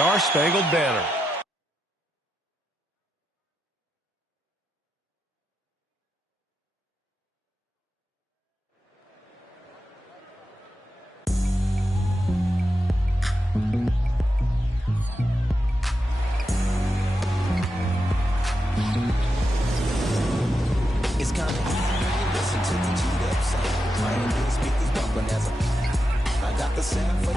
Star-Spangled Banner. It's kind of listen to the G up sound. I ain't hear speakers bumping as I got the sound for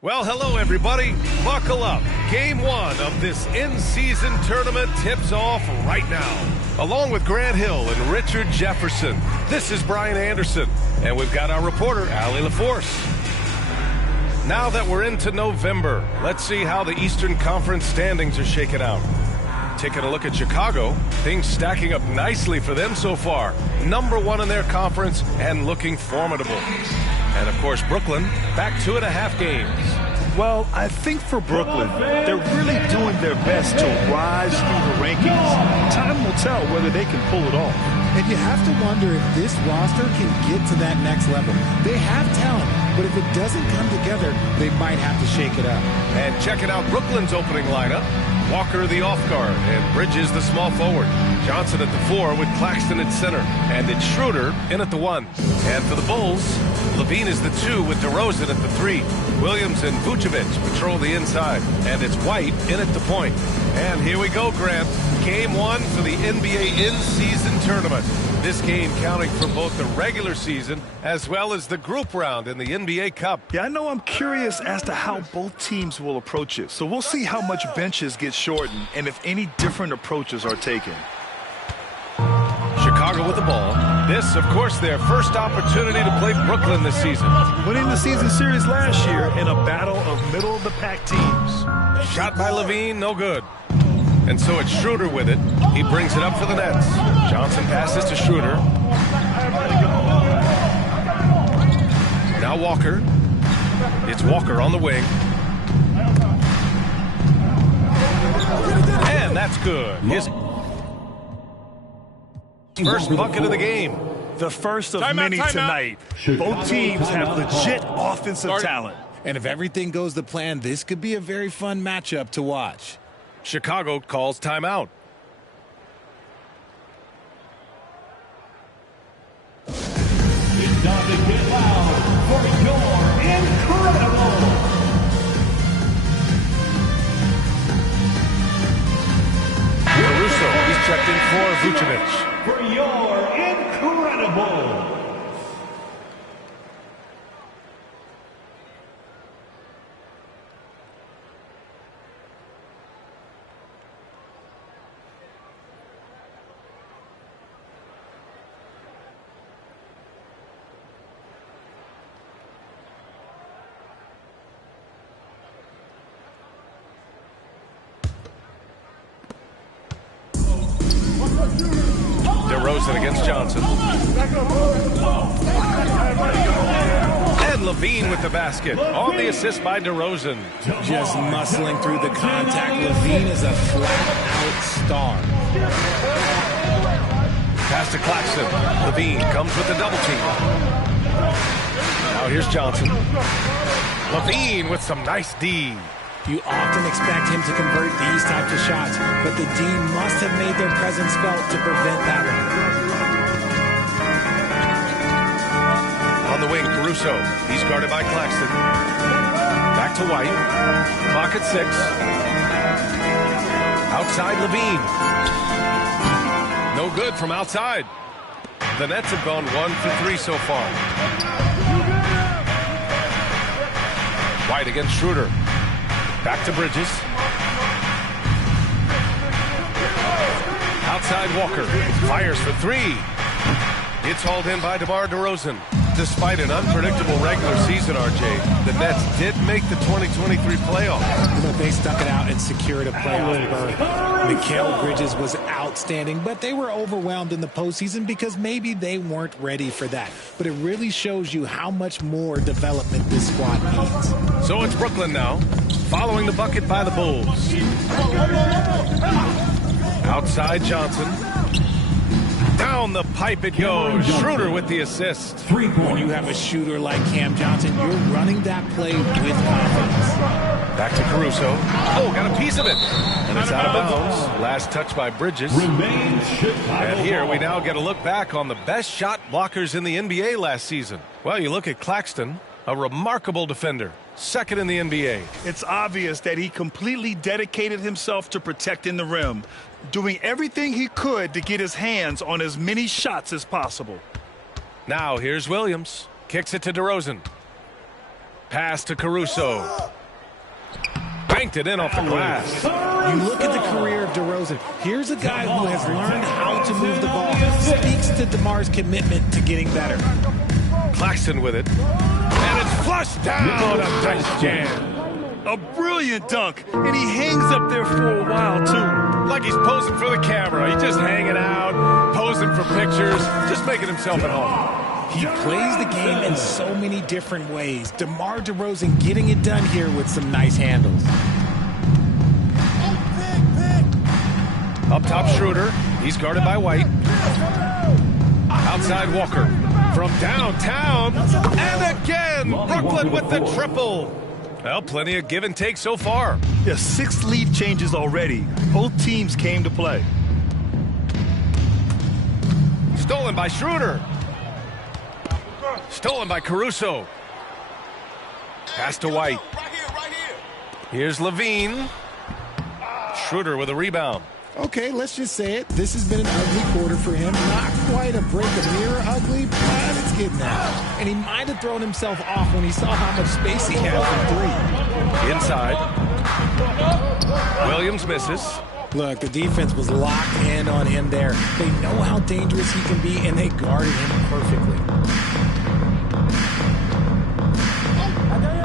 Well, hello, everybody. Buckle up. Game 1 of this in-season tournament tips off right now. Along with Grant Hill and Richard Jefferson, this is Brian Anderson, and we've got our reporter, Allie LaForce. Now that we're into November, let's see how the Eastern Conference standings are shaking out. Taking a look at Chicago, things stacking up nicely for them so far. #1 in their conference and looking formidable. And, of course, Brooklyn, back 2.5 games. Well, I think for Brooklyn, they're really doing their best to rise through the rankings. Time will tell whether they can pull it off. And you have to wonder if this roster can get to that next level. They have talent, but if it doesn't come together, they might have to shake it up. And checking out Brooklyn's opening lineup. Walker the off guard and Bridges the small forward. Johnson at the 4 with Claxton at center. And it's Schroeder in at the 1. And for the Bulls, Levine is the 2 with DeRozan at the 3. Williams and Vucevic patrol the inside. And it's White in at the point. And here we go, Grant. Game 1 for the NBA in-season tournament. This game counting for both the regular season as well as the group round in the NBA Cup. Yeah, I know I'm curious as to how both teams will approach it. So we'll see how much benches get shortened and if any different approaches are taken. Chicago with the ball. This, of course, their first opportunity to play Brooklyn this season. Winning the season series last year in a battle of middle-of-the-pack teams. Shot by Levine, no good. And so it's Schroeder with it. He brings it up for the Nets. Johnson passes to Schroeder. Now Walker. It's Walker on the wing. And that's good. His first bucket of the game. The first of many tonight. Both teams have legit offensive talent. And if everything goes to plan, this could be a very fun matchup to watch. Chicago calls timeout. It's time to get loud for your incredible. Caruso, he's checked in for Vucevic. For your incredible. DeRozan against Johnson. And Levine with the basket. On the assist by DeRozan. Just muscling through the contact. Levine is a flat-out star. Pass to Claxton. Levine comes with the double team. Now here's Johnson. Levine with some nice D. You often expect him to convert these types of shots, but the D must have made their presence felt to prevent that one. On the wing, Caruso. He's guarded by Claxton. Back to White. Clock at 6. Outside Levine. No good from outside. The Nets have gone 1 for 3 so far. White against Schroeder. Back to Bridges. Outside Walker. Fires for 3. It's hauled in by DeMar DeRozan. despite an unpredictable regular season, RJ, the Nets did make the 2023 playoffs. But they stuck it out and secured a playoff berth. Mikal Bridges was outstanding, but they were overwhelmed in the postseason because maybe they weren't ready for that. But it really shows you how much more development this squad needs. So it's Brooklyn now, following the bucket by the Bulls. Outside Johnson. Down the pipe it goes. Schroeder with the assist. When you have a shooter like Cam Johnson, you're running that play with confidence. Back to Caruso. Oh, got a piece of it. And it's out of bounds. Last touch by Bridges. And here we now get a look back on the best shot blockers in the NBA last season. Well, you look at Claxton, a remarkable defender. Second in the NBA. It's obvious that he completely dedicated himself to protecting the rim, doing everything he could to get his hands on as many shots as possible. Now here's Williams. Kicks it to DeRozan. Pass to Caruso. Banked it in off the glass. You look at the career of DeRozan. Here's a guy who has learned how to move the ball. Speaks to DeMar's commitment to getting better. Claxton with it. And it's flushed down. A nice jam. A brilliant dunk, and he hangs up there for a while, too. Like he's posing for the camera. He's just hanging out, posing for pictures, just making himself at home. He plays the game in so many different ways. DeMar DeRozan getting it done here with some nice handles. Up top, Schroeder. He's guarded by White. Outside, Walker. From downtown. And again, Brooklyn with the triple. Well, plenty of give and take so far. Yeah, 6 lead changes already. Both teams came to play. Stolen by Schroeder. Stolen by Caruso. Pass to White. Here's Levine. Schroeder with a rebound. Okay, let's just say it. This has been an ugly quarter for him. Not quite a break the mirror ugly, but it's getting there. And he might have thrown himself off when he saw how much space he had for 3. Inside. Williams misses. Look, the defense was locked in on him there. They know how dangerous he can be, and they guarded him perfectly.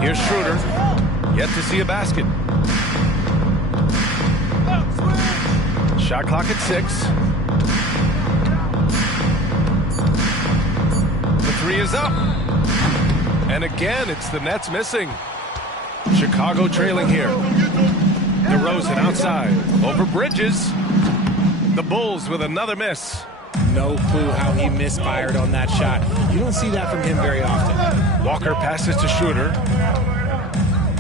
Here's Schroeder. Yet to see a basket. Shot clock at 6. The 3 is up. And again, it's the Nets missing. Chicago trailing here. DeRozan outside. Over Bridges. The Bulls with another miss. No clue how he misfired on that shot. You don't see that from him very often. Walker passes to Schroeder.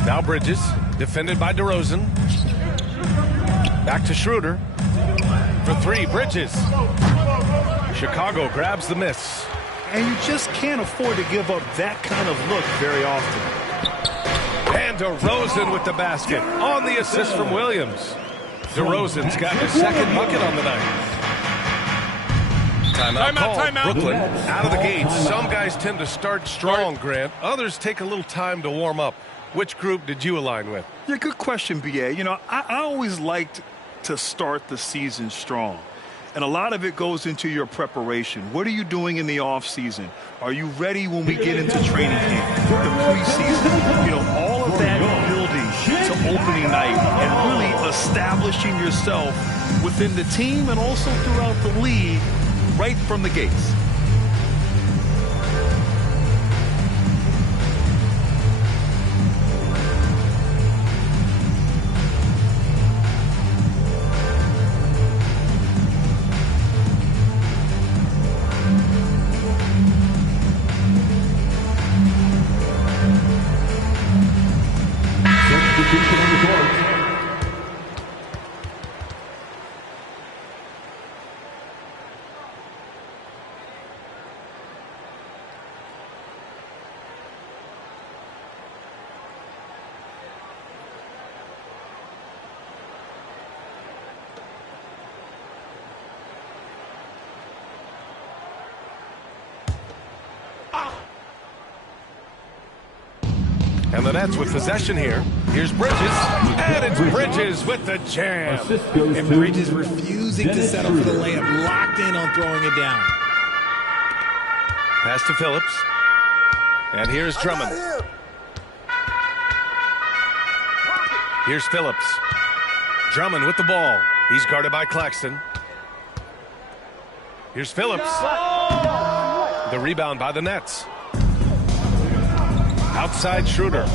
Now Bridges. Defended by DeRozan. Back to Schroeder. For 3, Bridges. Chicago grabs the miss. And you just can't afford to give up that kind of look very often. And DeRozan with the basket on the assist from Williams. DeRozan's got his second bucket on the night. Timeout called. Brooklyn out of the gates. Some guys tend to start strong, Grant. Others take a little time to warm up. Which group did you align with? Yeah, good question, BA. You know, I always liked to start the season strong. And a lot of it goes into your preparation. What are you doing in the off season? Are you ready when we get into training camp, the preseason? You know, all of that building to opening night and really establishing yourself within the team and also throughout the league right from the gates. And the Nets with possession here. Here's Bridges. And it's Bridges with the jam. And Bridges refusing to settle for the layup. Locked in on throwing it down. Pass to Phillips. And here's Drummond. Here's Phillips. Drummond with the ball. He's guarded by Claxton. Here's Phillips. The rebound by the Nets. Outside Schroeder.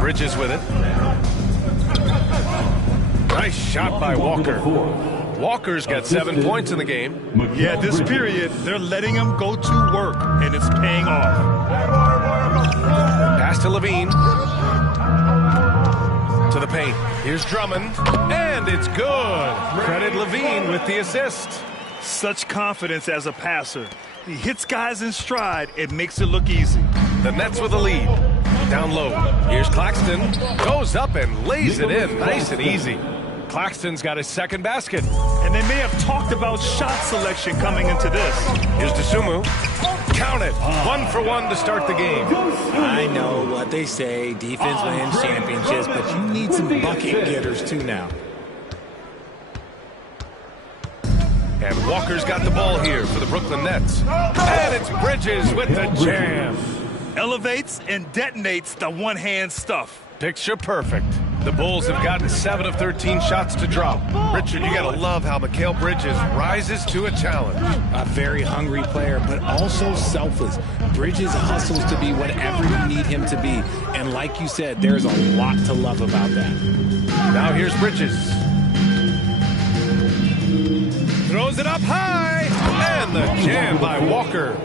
Bridges with it. Nice shot by Walker. Walker's got 7 points in the game. Yeah, this period, they're letting him go to work, and it's paying off. Pass to Levine. To the paint. Here's Drummond. And it's good. Credit Levine with the assist. Such confidence as a passer. He hits guys in stride. It makes it look easy. The Nets with the lead. Down low. Here's Claxton. Goes up and lays it in. Nice and easy. Claxton's got his second basket. And they may have talked about shot selection coming into this. Here's DeSumo. Count it. 1 for 1 to start the game. I know what they say. Defense wins championships, but you need some bucket getters too now. And Walker's got the ball here for the Brooklyn Nets. And it's Bridges with the jam. Elevates and detonates the one-hand stuff. Picture perfect. The Bulls have gotten 7 of 13 shots to drop. Richard, you gotta love how Mikal Bridges rises to a challenge. A very hungry player, but also selfless. Bridges hustles to be whatever you need him to be. And like you said, there's a lot to love about that. Now here's Bridges. Throws it up high. And the jam by Walker.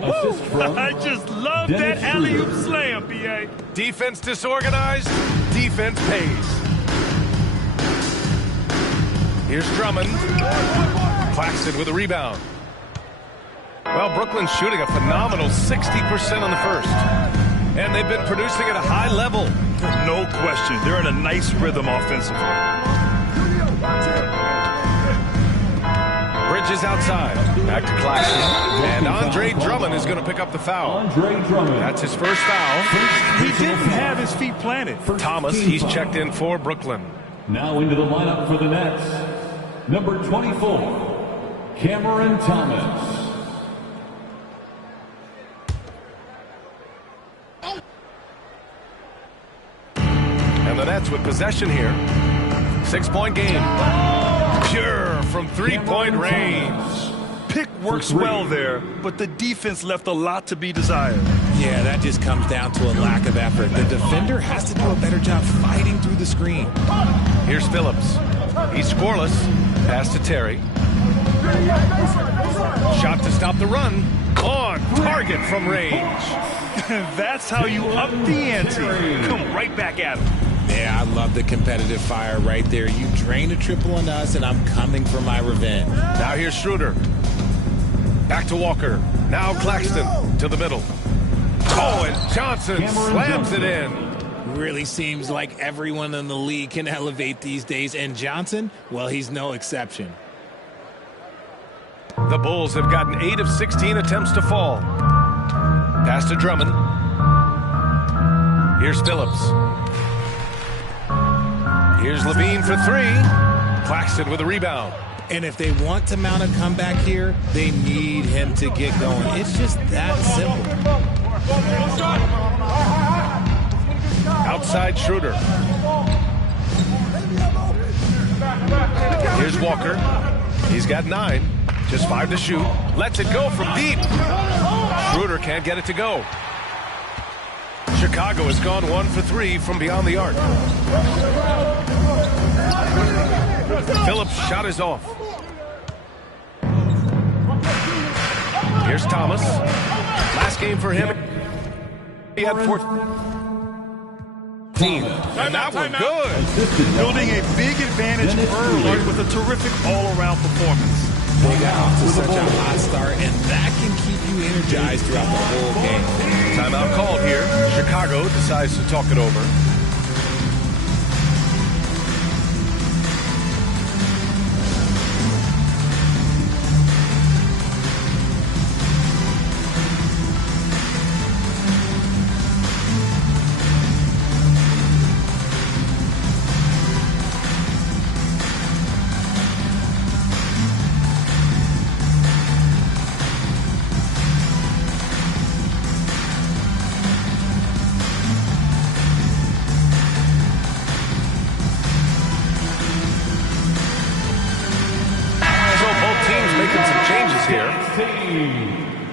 I just love that alley-oop slam, B.A. Defense disorganized. Defense pays. Here's Drummond. Claxton with a rebound. Well, Brooklyn's shooting a phenomenal 60% on the first. And they've been producing at a high level. No question. They're in a nice rhythm offensively. Bridges outside. Back to Claxton. And Andre Drummond is going to pick up the foul. Andre Drummond. That's his first foul. He didn't have his feet planted. Thomas, he's checked in for Brooklyn. Now into the lineup for the Nets. Number 24, Cameron Thomas. And the Nets with possession here. 6-point game. Pure from three-point range. Pick works well there, but the defense left a lot to be desired. Yeah, that just comes down to a lack of effort. The defender has to do a better job fighting through the screen. Here's Phillips. He's scoreless. Pass to Terry. Shot to stop the run. On target from range. That's how you up the ante. Come right back at him. Yeah, I love the competitive fire right there. You drain a triple on us, and I'm coming for my revenge. Now here's Schroeder. Back to Walker. Now Claxton to the middle. Oh, and Johnson slams it in. Really seems like everyone in the league can elevate these days, and Johnson, well, he's no exception. The Bulls have gotten 8 of 16 attempts to fall. Pass to Drummond. Here's Phillips. Here's Levine for 3. Claxton with a rebound. And if they want to mount a comeback here, they need him to get going. It's just that simple. Outside Schroeder. Here's Walker. He's got 9. Just 5 to shoot. Lets it go from deep. Schroeder can't get it to go. Chicago has gone 1 for 3 from beyond the arc. Phillips' shot is off. Here's Thomas. Last game for him. He had 14. And that one good. Building a big advantage early with a terrific all-around performance. They got off to such a hot start, and that can keep you energized throughout the whole game. Timeout called here. Chicago decides to talk it over.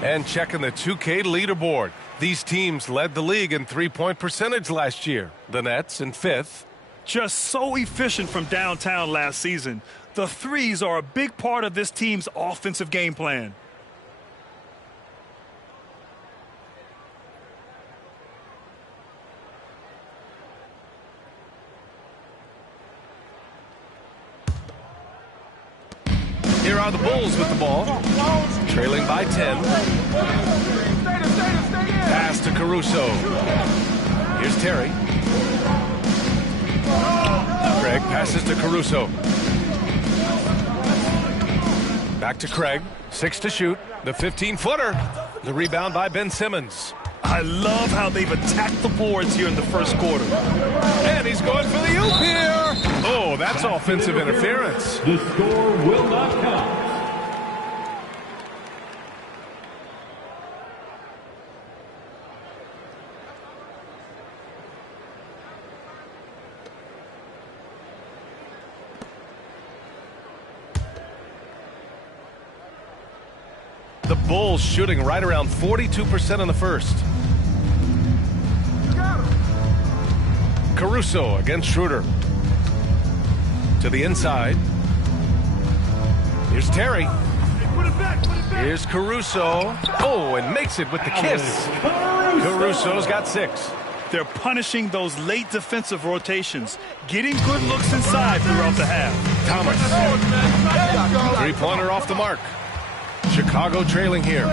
And checking the 2K leaderboard. These teams led the league in three-point percentage last year. The Nets in 5th. Just so efficient from downtown last season. The threes are a big part of this team's offensive game plan. Here are the Bulls with the ball, trailing by 10. Pass to Caruso. Here's Terry. Craig passes to Caruso. Back to Craig. 6 to shoot. The 15-footer. The rebound by Ben Simmons. I love how they've attacked the boards here in the first quarter. And he's going for the oop here. Oh, that's offensive interference. The score will not count. The Bulls shooting right around 42% in the first. Caruso against Schroeder. To the inside. Here's Terry. Here's Caruso. Oh, and makes it with the kiss. Caruso's got 6. They're punishing those late defensive rotations, getting good looks inside throughout the half. Thomas. Three-pointer off the mark. Chicago trailing here.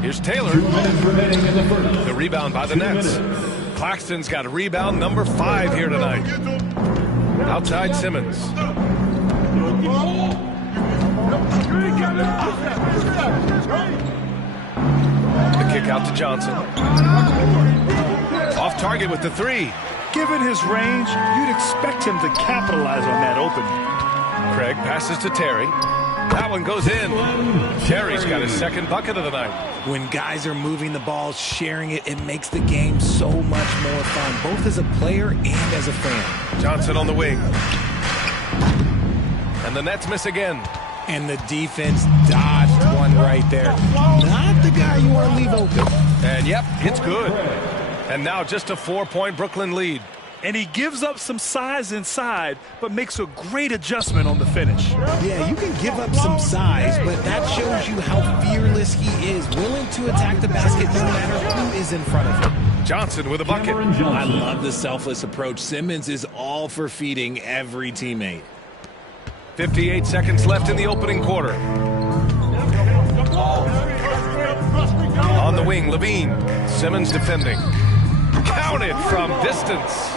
Here's Taylor. 2 minutes remaining in the first. The rebound by the Nets. Claxton's got rebound number 5 here tonight. Outside Simmons. The kick out to Johnson. Off target with the 3. Given his range, you'd expect him to capitalize on that opening. Craig passes to Terry. That one goes in. Terry's got his second bucket of the night. When guys are moving the ball, sharing it, it makes the game so much more fun, both as a player and as a fan. Johnson on the wing. And the Nets miss again. And the defense dodged one right there. Not the guy you want to leave open. And yep, it's good. And now just a 4-point Brooklyn lead. And he gives up some size inside, but makes a great adjustment on the finish. Yeah, you can give up some size, but that shows you how fearless he is, willing to attack the basket no matter who is in front of him. Johnson with a bucket. I love the selfless approach. Simmons is all for feeding every teammate. 58 seconds left in the opening quarter. On the wing, Levine. Simmons defending. Counted from distance.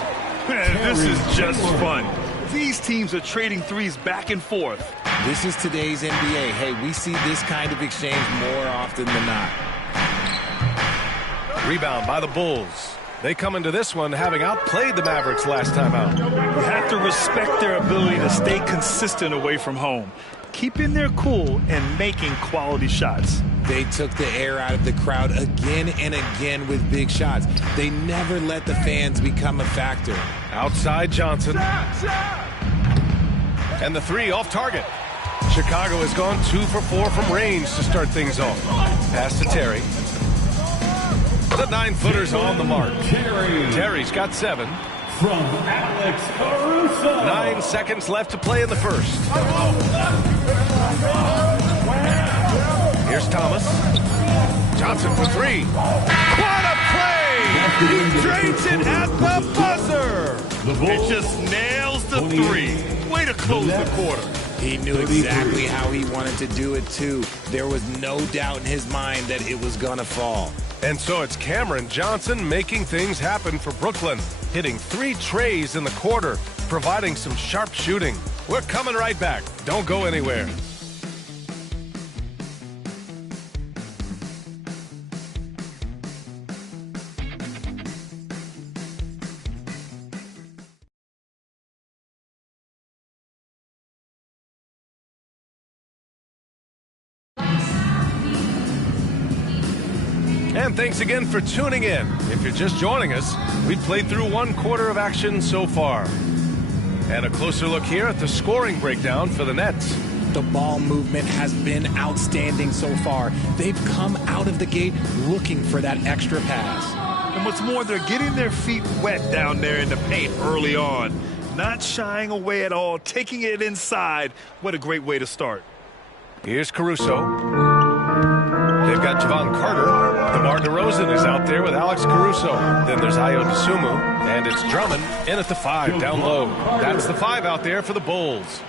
Man, this is just fun. These teams are trading threes back and forth. This is today's NBA. Hey, we see this kind of exchange more often than not. Rebound by the Bulls. They come into this one having outplayed the Mavericks last time out. You have to respect their ability to stay consistent away from home, keeping their cool and making quality shots. They took the air out of the crowd again and again with big shots. They never let the fans become a factor. Outside Johnson. And the 3 off target. Chicago has gone 2 for 4 from range to start things off. Pass to Terry. The 9-footer's on the mark. Terry's got 7. From Alex Caruso. 9 seconds left to play in the first. Here's Thomas. Johnson for 3. What a play! He drains it at the buzzer! It just nails the 3. Way to close the quarter. He knew exactly how he wanted to do it, too. There was no doubt in his mind that it was going to fall. And so it's Cameron Johnson making things happen for Brooklyn, hitting 3 trays in the quarter, providing some sharp shooting. We're coming right back. Don't go anywhere. And thanks again for tuning in. If you're just joining us, we've played through 1 quarter of action so far. And a closer look here at the scoring breakdown for the Nets. The ball movement has been outstanding so far. They've come out of the gate looking for that extra pass. And what's more, they're getting their feet wet down there in the paint early on. Not shying away at all, taking it inside. What a great way to start. Here's Caruso. They've got Javon Carter. DeMar DeRozan is out there with Alex Caruso. Then there's Ayo Dosunmu, and it's Drummond in at the 5 down low. That's the 5 out there for the Bulls.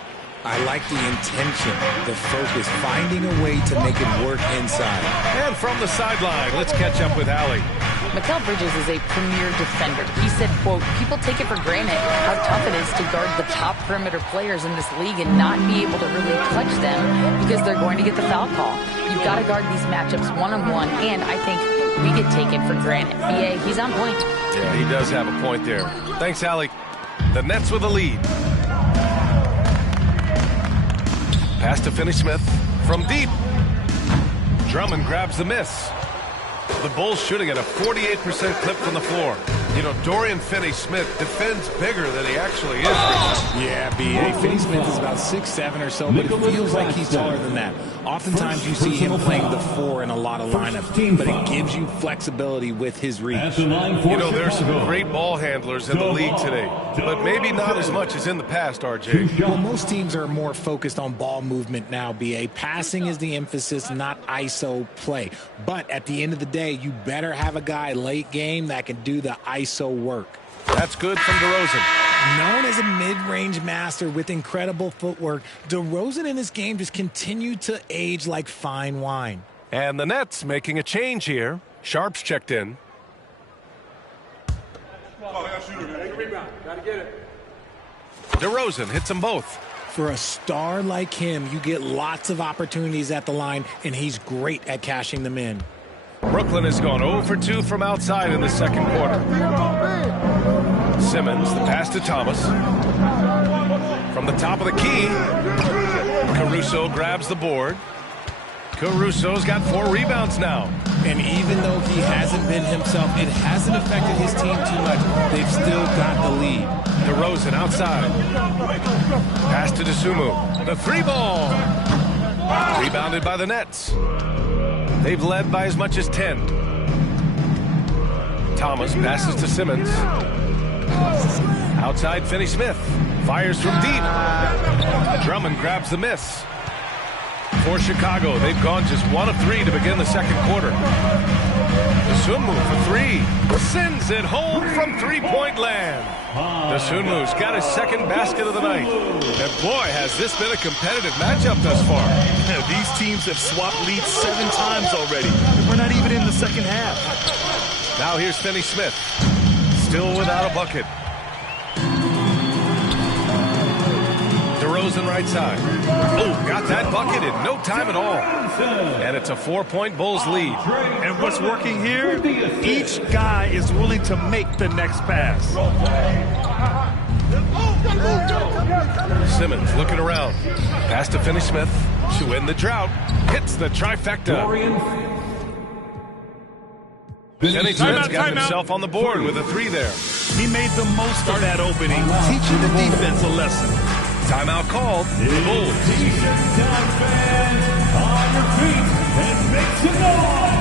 I like the intention, the focus, finding a way to make it work inside. And from the sideline, let's catch up with Allie. Mikal Bridges is a premier defender. He said, quote, people take it for granted how tough it is to guard the top perimeter players in this league and not be able to really touch them because they're going to get the foul call. You've got to guard these matchups one-on-one, and I think we get taken for granted. BA, he's on point. Yeah, he does have a point there. Thanks, Allie. The Nets with a lead. Pass to Finney-Smith from deep. Drummond grabs the miss. The Bulls shooting at a 48% clip from the floor. You know, Dorian Finney-Smith defends bigger than he actually is. Yeah, B.A. Finney-Smith is about 6'7" or so, but it feels like he's taller than that. Oftentimes you see him playing the 4 in a lot of lineups, but it gives you flexibility with his reach. You know, there's some great ball handlers in the league today, but maybe not as much as in the past, RJ. Well, most teams are more focused on ball movement now, B.A. Passing is the emphasis, not ISO play. But at the end of the day, you better have a guy late game that can do the ISO work. That's good from DeRozan. Known as a mid-range master with incredible footwork, DeRozan in this game just continued to age like fine wine. And the Nets making a change here. Sharp's checked in. DeRozan hits them both. For a star like him, you get lots of opportunities at the line, and he's great at cashing them in. Brooklyn has gone 0 for 2 from outside in the second quarter. Simmons, the pass to Thomas. From the top of the key, Caruso grabs the board. Caruso's got 4 rebounds now. And even though he hasn't been himself, it hasn't affected his team too much. They've still got the lead. DeRozan outside. Pass to Dosunmu. The 3-ball. Rebounded by the Nets. They've led by as much as 10. Thomas passes to Simmons. Outside Finney-Smith. Fires from deep. Drummond grabs the miss. For Chicago, they've gone just 1 of 3 to begin the second quarter. Dosunmu for 3. Sends it home from three-point land. Dosunmu's got his second basket of the night. And boy, has this been a competitive matchup thus far. These teams have swapped leads 7 times already. We're not even in the second half. Now here's Finney-Smith. Still without a bucket. DeRozan right side. Oh, got that bucket in no time at all. And it's a 4-point Bulls lead. And what's working here? Each guy is willing to make the next pass. Simmons looking around. Pass to Finney-Smith to end the drought. Hits the trifecta. Finney-Smith's got himself on the board with a 3 there. He made the most of that opening, teaching the defense a lesson. Timeout called. The Bulls. Fans on your feet and make some noise.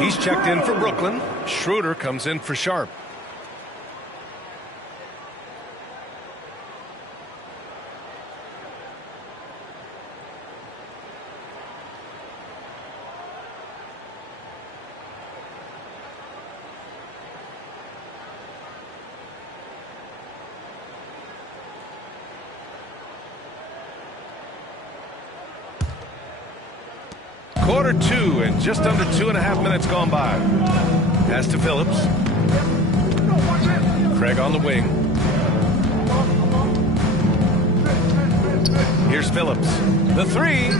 He's checked in for Brooklyn. Schroeder comes in for Sharp. Quarter 2 and just under 2.5 minutes gone by. Pass to Phillips. Craig on the wing. Here's Phillips. The three.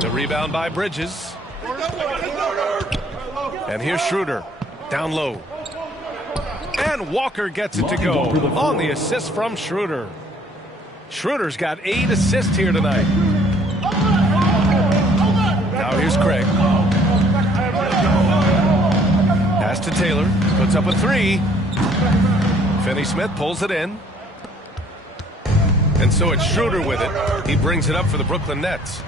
The rebound by Bridges. And here's Schroeder. Down low. And Walker gets it to go on the assist from Schroeder. Schroeder's got 8 assists here tonight. Now here's Craig. Pass to Taylor. Puts up a 3. Finney-Smith pulls it in. And so it's Schroeder with it. He brings it up for the Brooklyn Nets.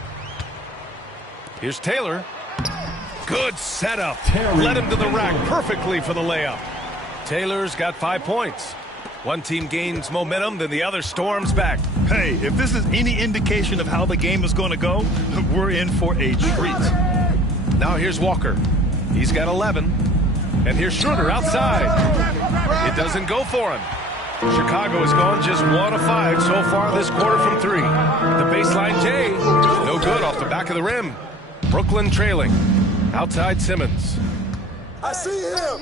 Here's Taylor. Good setup. Led him to the rack perfectly for the layup. Taylor's got 5 points. One team gains momentum, then the other storms back. Hey, if this is any indication of how the game is going to go, we're in for a treat. Now here's Walker. He's got 11. And here's Schroeder outside. It doesn't go for him. Chicago has gone just 1 of 5 so far this quarter from 3. The baseline J. No good off the back of the rim. Brooklyn trailing. Outside Simmons. I see him.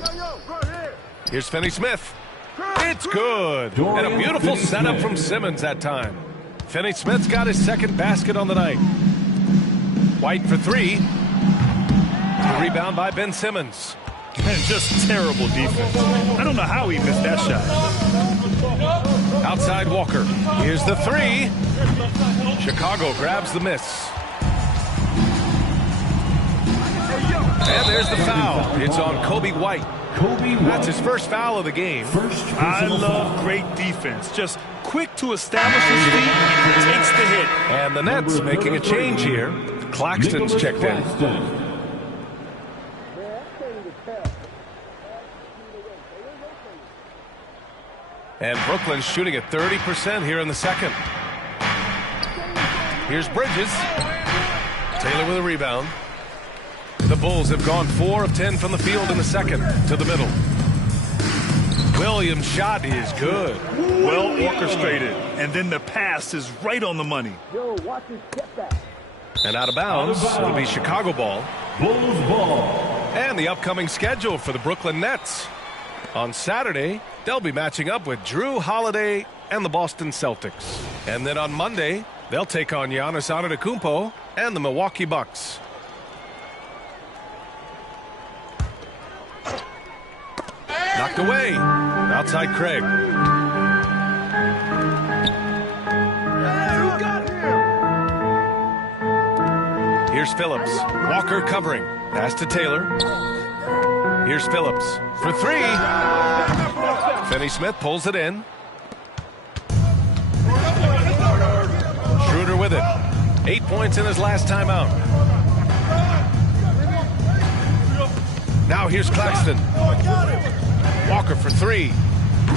Here's Finney-Smith. It's good. And a beautiful setup from Simmons that time. Finney-Smith's got his second basket on the night. White for 3. The rebound by Ben Simmons. And just terrible defense. I don't know how he missed that shot. Outside Walker. Here's the 3. Chicago grabs the miss. And there's the foul. It's on Kobe White. That's his first foul of the game. I love great defense. Just quick to establish his feet, takes the hit. And the Nets making a change here. Claxton's checked in. And Brooklyn's shooting at 30% here in the second. Here's Bridges. Taylor with a rebound. The Bulls have gone 4 of 10 from the field in the second to the middle. Williams' shot is good. Well orchestrated. And then the pass is right on the money. And out of bounds, it'll be Chicago ball. Bulls ball. And the upcoming schedule for the Brooklyn Nets. On Saturday, they'll be matching up with Drew Holiday and the Boston Celtics. And then on Monday, they'll take on Giannis Antetokounmpo and the Milwaukee Bucks. Knocked away. Outside Craig. Here's Phillips. Walker covering. Pass to Taylor. Here's Phillips for 3. Finney-Smith pulls it in. Schroeder with it. 8 points in his last timeout. Now here's Claxton. Walker for 3.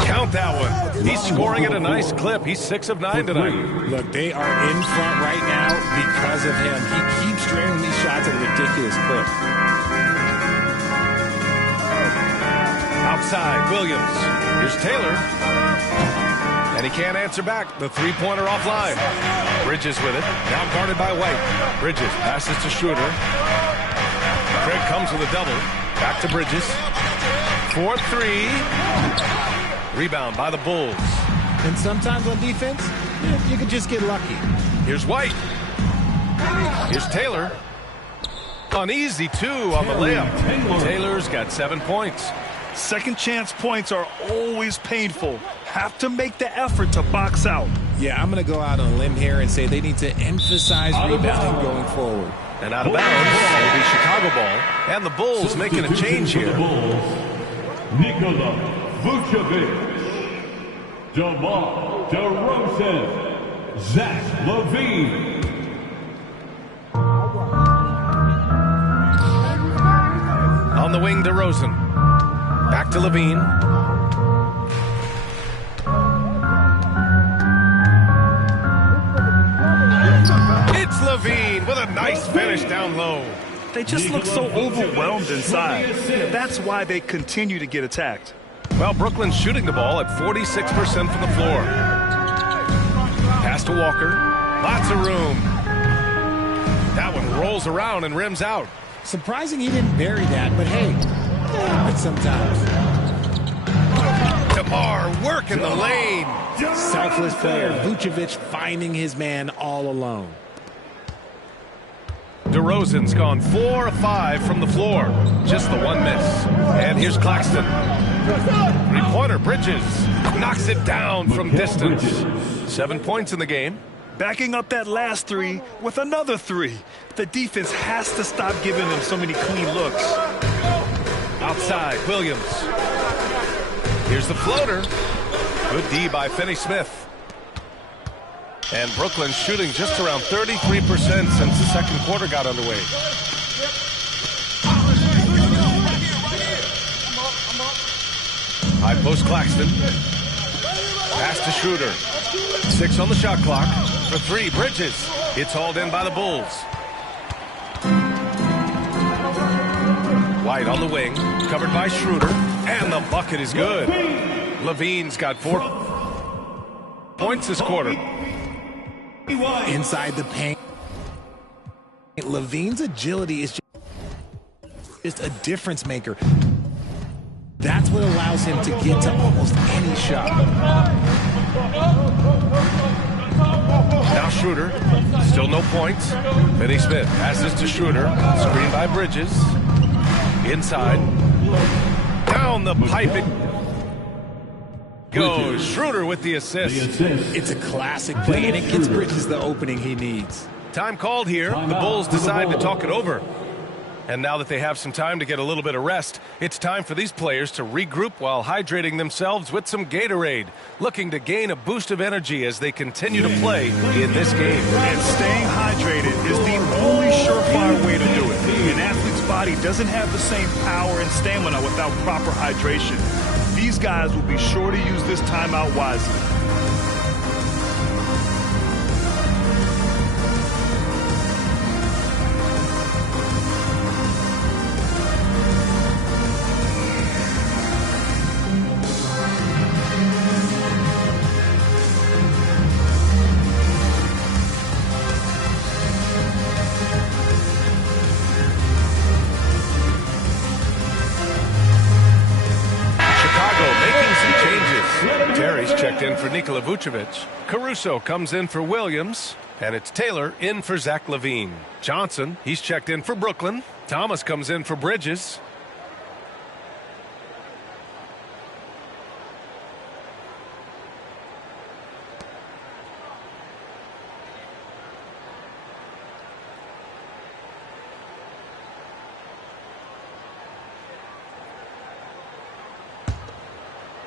Count that one. He's scoring at a nice clip. He's 6 of 9 tonight. Look, they are in front right now because of him. He keeps draining these shots at a ridiculous clip. Outside, Williams. Here's Taylor. And he can't answer back. The three-pointer offline. Bridges with it. Now guarded by White. Bridges passes to Schroeder. Craig comes with a double. Back to Bridges. 4-3. Rebound by the Bulls. And sometimes on defense, you can just get lucky. Here's White. Here's Taylor. An easy 2 on the layup. Taylor's got 7 points. Second chance points are always painful. Have to make the effort to box out. Yeah, I'm going to go out on a limb here and say they need to emphasize rebounding going forward. And out of bounds, it'll be Chicago ball. And the Bulls making a change here. Nikola Vucevic, DeMar DeRozan, Zach LaVine. On the wing, DeRozan. Back to LaVine. It's LaVine with a nice finish down low. They just look so overwhelmed inside. That's why they continue to get attacked. Well, Brooklyn's shooting the ball at 46% from the floor. Pass to Walker. Lots of room. That one rolls around and rims out. Surprising he didn't bury that, but hey, it happens sometimes. DeMar working the lane. Selfless player, Vucevic finding his man all alone. DeRozan's gone 4 of 5 from the floor. Just the one miss. And here's Claxton. Three-pointer, Bridges. Knocks it down from distance. 7 points in the game. Backing up that last three with another three. The defense has to stop giving them so many clean looks. Outside, Williams. Here's the floater. Good D by Finney-Smith. And Brooklyn's shooting just around 33% since the second quarter got underway. High post Claxton. Pass to Schroeder. 6 on the shot clock. For 3, Bridges. It's hauled in by the Bulls. White on the wing. Covered by Schroeder. And the bucket is good. Levine's got 4 points this quarter. Inside the paint. Levine's agility is just a difference maker. That's what allows him to get to almost any shot. Now Schroeder. Still no points. Finney-Smith passes to Schroeder. Screen by Bridges. Inside. Down the pipe it goes. Schroeder with the assist. It's a classic play, and it gets Bridges the opening he needs. Time called here. The Bulls decide to talk it over. And now that they have some time to get a little bit of rest, it's time for these players to regroup while hydrating themselves with some Gatorade, looking to gain a boost of energy as they continue to play in this game. And staying hydrated is the only surefire way to do it. An athlete's body doesn't have the same power and stamina without proper hydration. These guys will be sure to use this timeout wisely. In for Nikola Vucevic. Caruso comes in for Williams. And it's Taylor in for Zach LaVine. Johnson, he's checked in for Brooklyn. Thomas comes in for Bridges.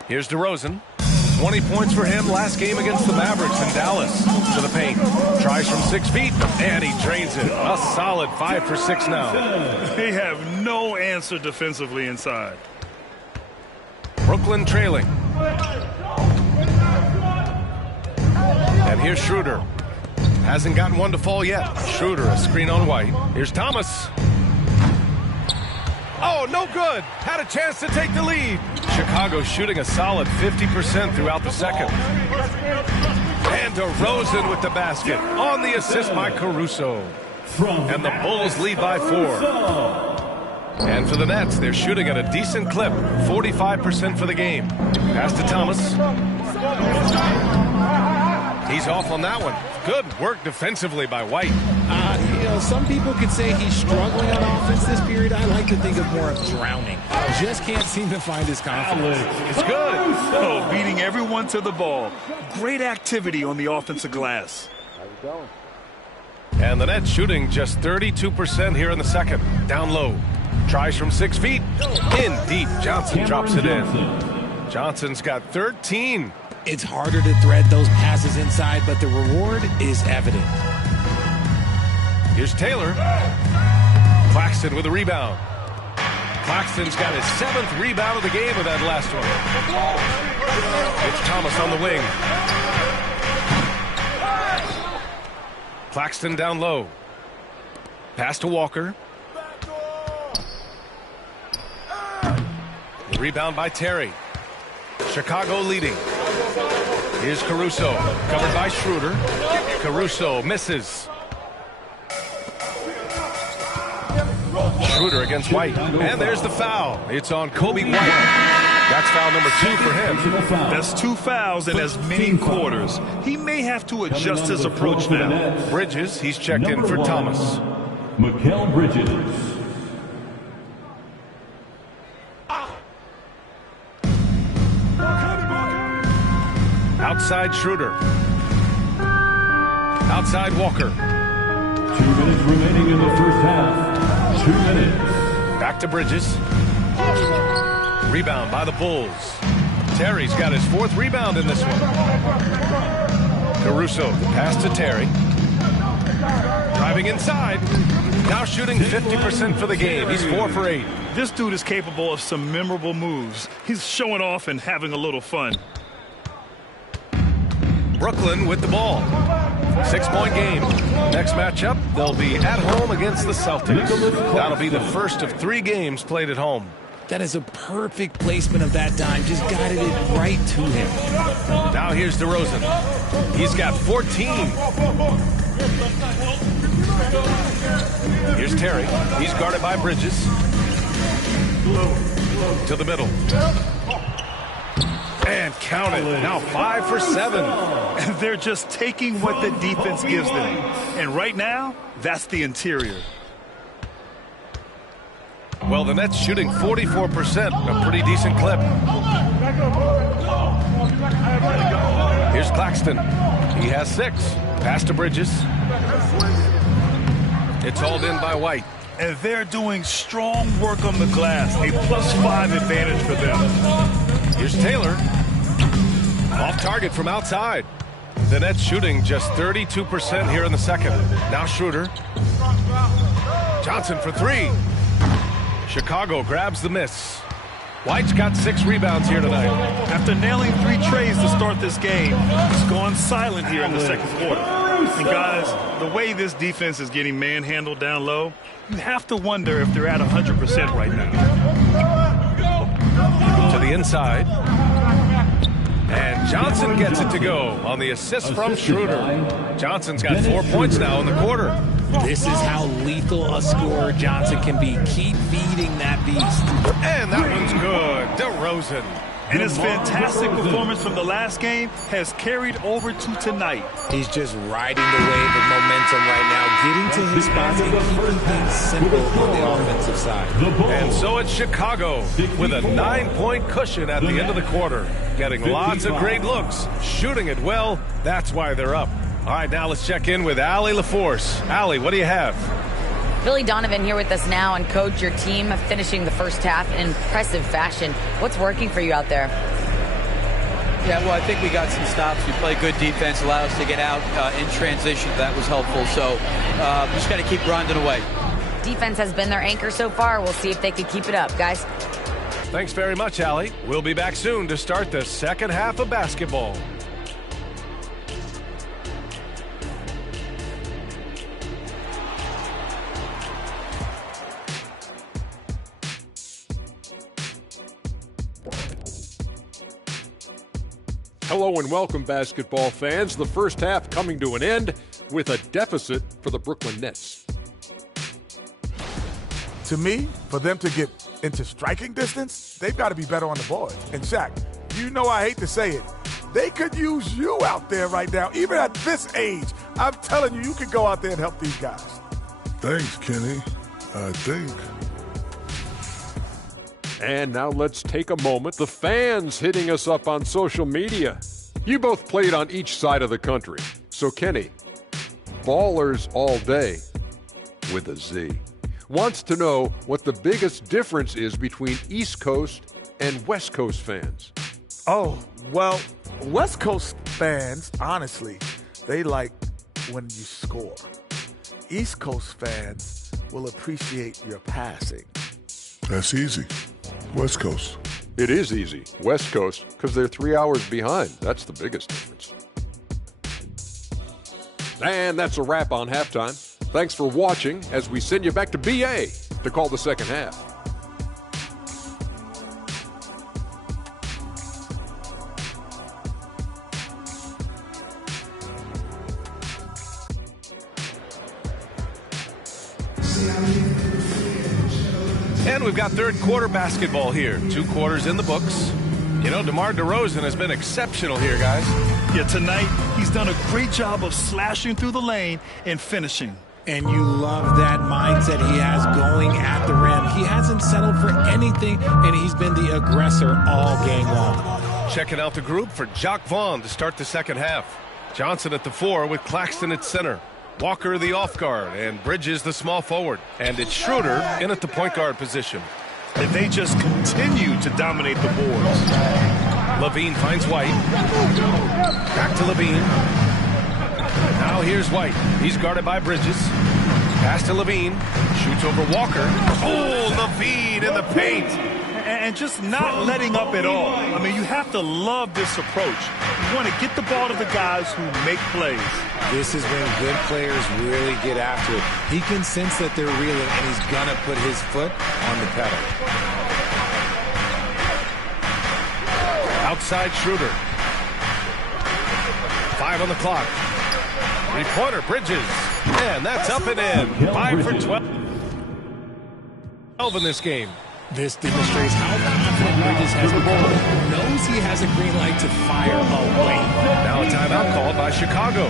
Here's DeRozan. 20 points for him last game against the Mavericks in Dallas. To the paint. Tries from 6 feet, and he drains it. A solid 5 for 6 now. They have no answer defensively inside. Brooklyn trailing. And here's Schroeder. Hasn't gotten one to fall yet. Schroeder, a screen on White. Here's Thomas. Oh, no good. Had a chance to take the lead. Chicago shooting a solid 50% throughout the second. And DeRozan with the basket on the assist by Caruso. And the Bulls lead by 4. And for the Nets, they're shooting at a decent clip, 45% for the game. Pass to Thomas. He's off on that one. Good work defensively by White. Some people could say he's struggling on offense this period. I like to think of more of drowning. Just can't seem to find his confidence. It's good. Oh, beating everyone to the ball. Great activity on the offensive glass. And the Nets shooting just 32% here in the second. Down low. Tries from 6 feet. In deep. Johnson drops it in. Johnson's got 13. It's harder to thread those passes inside, but the reward is evident. Here's Taylor. Claxton with a rebound. Claxton's got his 7th rebound of the game with that last one. It's Thomas on the wing. Claxton down low. Pass to Walker. The rebound by Terry. Chicago leading. Here's Caruso. Covered by Schroeder. Caruso misses. Schroeder against White. And there's the foul. It's on Kobe White. That's foul number 2 for him. That's 2 fouls in as many quarters. He may have to adjust his approach now. Bridges, he's checked in for Thomas. Mikal Bridges. Outside Schroeder. Outside Walker. 2 minutes remaining in the first half. 2 minutes. Back to Bridges. Rebound by the Bulls. Terry's got his 4th rebound in this one. Caruso, the pass to Terry. Driving inside. Now shooting 50% for the game. He's 4 for 8. This dude is capable of some memorable moves. He's showing off and having a little fun. Brooklyn with the ball. 6-point game. Next matchup, they'll be at home against the Celtics. That'll be the first of 3 games played at home. That is a perfect placement of that dime. Just guided it right to him. Now here's DeRozan. He's got 14. Here's Terry. He's guarded by Bridges. To the middle. And count it. Now 5 for 7. And they're just taking what the defense gives them. And right now, that's the interior. Well, the Nets shooting 44%, a pretty decent clip. Here's Claxton. He has 6. Pass to Bridges. It's hauled in by White. And they're doing strong work on the glass. A +5 advantage for them. Here's Taylor. Off target from outside. The Nets shooting just 32% here in the second. Now Schroeder. Johnson for 3. Chicago grabs the miss. White's got 6 rebounds here tonight. After nailing 3 trays to start this game, he's gone silent here in the second quarter. And guys, the way this defense is getting manhandled down low, you have to wonder if they're at 100% right now. To the inside. And Johnson gets it to go on the assist from Schroeder. Johnson's got 4 points now in the quarter. This is how lethal a scorer Johnson can be. Keep feeding that beast. And that one's good. DeRozan. And his fantastic performance from the last game has carried over to tonight. He's just riding the wave of momentum right now, getting to his spots and keeping things simple on the offensive side. And so it's Chicago with a 9-point cushion at the end of the quarter. Getting lots of great looks, shooting it well. That's why they're up. All right, now let's check in with Allie LaForce. Allie, what do you have? Billy Donovan here with us now, and Coach, your team finishing the first half in impressive fashion. What's working for you out there? Yeah, well, I think we got some stops. We played good defense, allowed us to get out in transition. That was helpful. So we just got to keep grinding away. Defense has been their anchor so far. We'll see if they can keep it up, guys. Thanks very much, Allie. We'll be back soon to start the second half of basketball. Hello and welcome, basketball fans. The first half coming to an end with a deficit for the Brooklyn Nets. To me, for them to get into striking distance, they've got to be better on the boards. And Shaq, you know I hate to say it, they could use you out there right now, even at this age. I'm telling you, you could go out there and help these guys. Thanks, Kenny. I think. And now let's take a moment. The fans hitting us up on social media. You both played on each side of the country. So Kenny, Ballers All Day with a Z, wants to know what the biggest difference is between East Coast and West Coast fans. Oh, well, West Coast fans, honestly, they like when you score. East Coast fans will appreciate your passing. That's easy. West Coast. It is easy. West Coast, because they're 3 hours behind. That's the biggest difference. And that's a wrap on halftime. Thanks for watching as we send you back to BA to call the second half. And we've got third quarter basketball here. 2 quarters in the books. You know, DeMar DeRozan has been exceptional here, guys. Yeah, tonight he's done a great job of slashing through the lane and finishing. And you love that mindset he has going at the rim. He hasn't settled for anything, and he's been the aggressor all game long. Checking out the group for Jacques Vaughn to start the second half. Johnson at the 4 with Claxton at center. Walker the off guard, and Bridges the small forward. And it's Schroeder in at the point guard position. And they just continue to dominate the boards. Levine finds White. Back to Levine. Now here's White. He's guarded by Bridges. Pass to Levine. Shoots over Walker. Oh, Levine in the paint. And just not letting up at all. I mean, you have to love this approach. You want to get the ball to the guys who make plays. This is when good players really get after it. He can sense that they're reeling, and he's going to put his foot on the pedal. Outside Schroeder. 5 on the clock. 3-pointer, Bridges. And that's up and in. 5 for 12 in this game. This demonstrates how confident Bridges has become. Knows he has a green light to fire away. Now a timeout called by Chicago.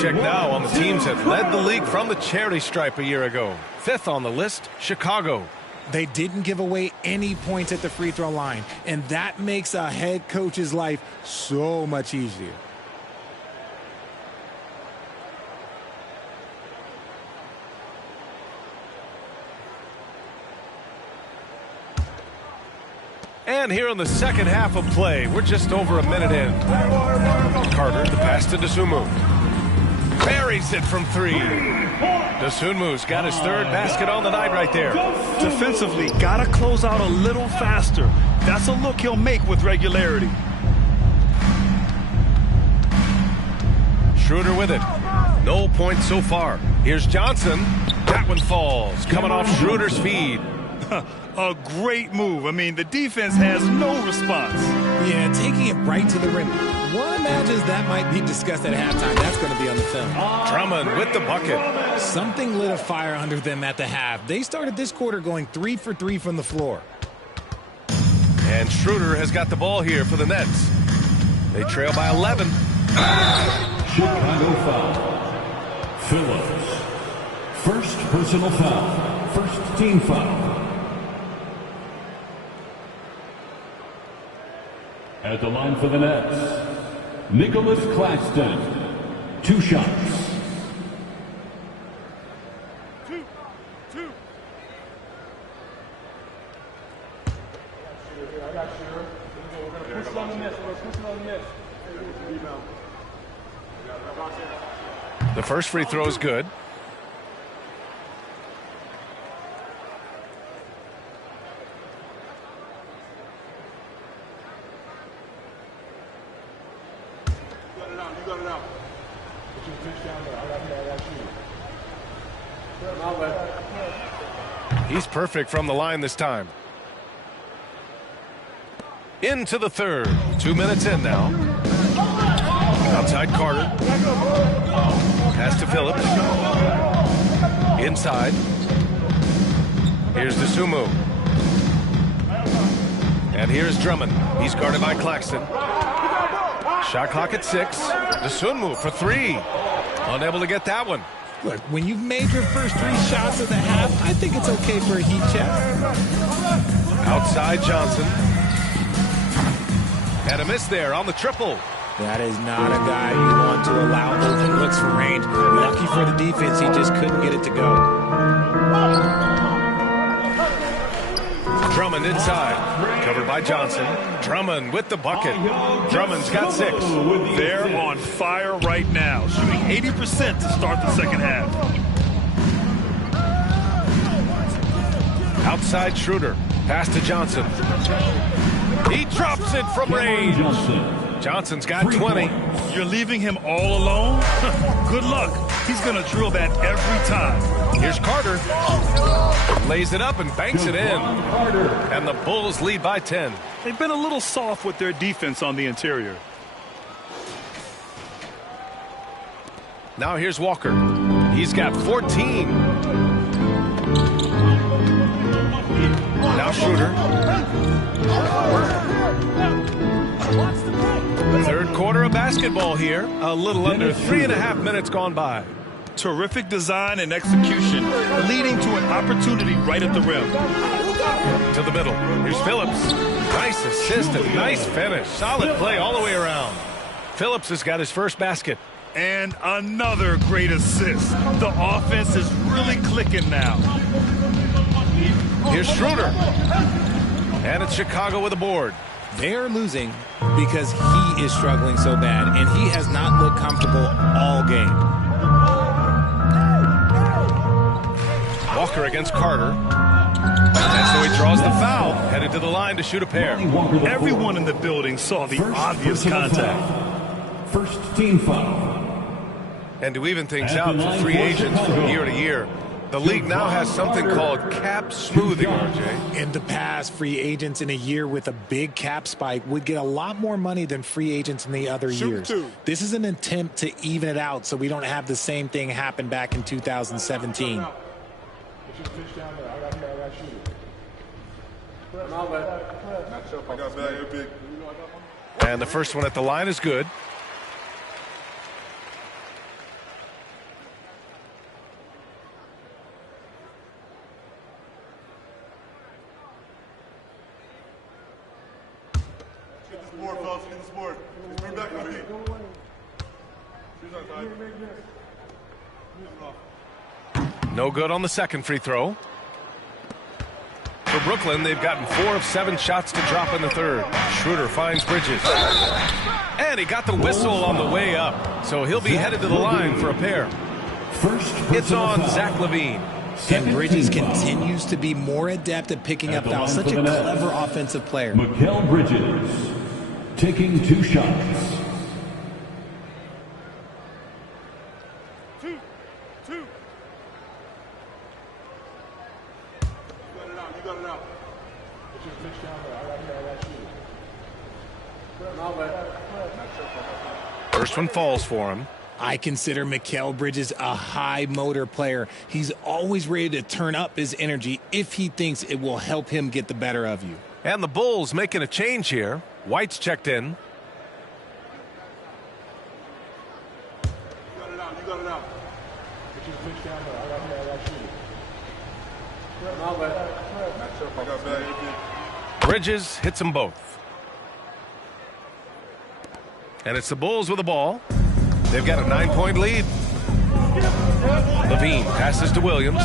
Check now on the teams that led the league from the charity stripe a year ago. 5th on the list, Chicago. They didn't give away any points at the free throw line, and that makes a head coach's life so much easier. And here in the second half of play, we're just over a minute in. Carter, the pass to Dosunmu. Buries it from 3. Dosunmu's got his 3rd basket on the night right there. Defensively, got to close out a little faster. That's a look he'll make with regularity. Schroeder with it. No points so far. Here's Johnson. That one falls. Coming off Schroeder's feed. A great move. I mean, the defense has no response. Yeah, taking it right to the rim. One imagines that might be discussed at halftime. That's going to be on the film. Drummond with the bucket. Something lit a fire under them at the half. They started this quarter going 3 for 3 from the floor. And Schroeder has got the ball here for the Nets. They trail by 11. Chicago foul. Phillips. First personal foul. First team foul. At the line for the Nets, Nicholas Claxton. 2 shots. Two. I got you. We're going to push it on the net. The first free throw is good. He's perfect from the line this time. Into the 3rd. 2 minutes in now. Outside Carter. Pass to Phillips. Inside. Here's Dosunmu. And here's Drummond. He's guarded by Claxton. Shot clock at 6. Dosunmu for 3. Unable to get that one. Look, when you've made your first 3 shots of the half, I think it's okay for a heat check. Outside Johnson. And a miss there on the triple. That is not a guy you want to allow open looks from range. Lucky for the defense, he just couldn't get it to go. Drummond Drummond inside. Covered by Johnson. Drummond with the bucket. Drummond's got 6. They're on fire right now, shooting 80% to start the second half. Outside Schroeder. Pass to Johnson. He drops it from range. Johnson's got 20. You're leaving him all alone? Good luck. He's going to drill that every time. Here's Carter. Lays it up and banks it in. And the Bulls lead by 10. They've been a little soft with their defense on the interior. Now here's Walker. He's got 14. Now Schroeder. Third quarter of basketball here. A little under 3.5 minutes gone by. Terrific design and execution, leading to an opportunity right at the rim. To the middle. Here's Phillips. Nice assist and nice finish. Solid play all the way around. Phillips has got his first basket. And another great assist. The offense is really clicking now. Here's Schroeder. And it's Chicago with a board. They're losing because he is struggling so bad, and he has not looked comfortable all game. Walker against Carter. And so he draws the foul, headed to the line to shoot a pair. Everyone in the building saw the obvious contact. First team foul. And to even things out for free agents from year to year, the league now has something called cap smoothing, RJ. In the past, free agents in a year with a big cap spike would get a lot more money than free agents in the other years. This is an attempt to even it out so we don't have the same thing happen back in 2017. And the first one at the line is good. No good on the second free throw. For Brooklyn, they've gotten 4 of 7 shots to drop in the third. Schroeder finds Bridges. And he got the whistle on the way up. So he'll be headed to the line for a pair. It's on Zach LaVine. And Bridges continues to be more adept at picking up fouls. Such a clever offensive player. Mikal Bridges taking 2 shots. First one falls for him. I consider Mikal Bridges a high motor player. He's always ready to turn up his energy if he thinks it will help him get the better of you. And the Bulls making a change here. White's checked in. Bridges hits them both. And it's the Bulls with the ball. They've got a 9-point lead. LaVine passes to Williams.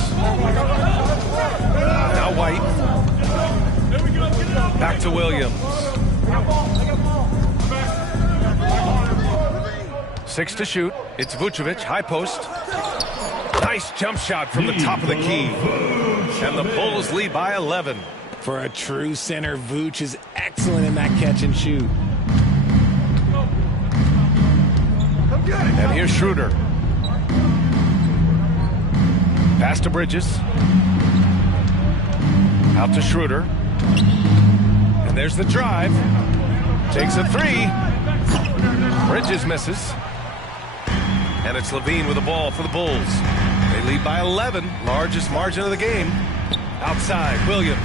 Now White. Back to Williams. 6 to shoot. It's Vucevic, high post. Nice jump shot from the top of the key. And the Bulls lead by 11. For a true center, Vooch is excellent in that catch and shoot. And here's Schroeder. Pass to Bridges. Out to Schroeder. And there's the drive. Takes a 3. Bridges misses. And it's LaVine with the ball for the Bulls. They lead by 11. Largest margin of the game. Outside, Williams.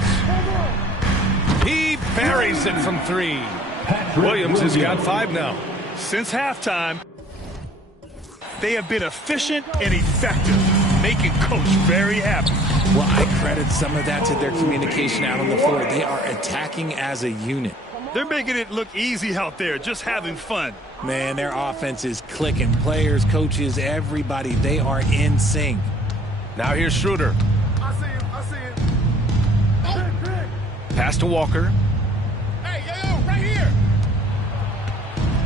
He buries it from 3. Williams has got 5 now. Since halftime, they have been efficient and effective, making Coach very happy. Well, I credit some of that to their communication out on the floor. They are attacking as a unit. They're making it look easy out there, just having fun. Man, their offense is clicking. Players, coaches, everybody, they are in sync. Now here's Schroeder. Pass to Walker. Hey, yo, right here.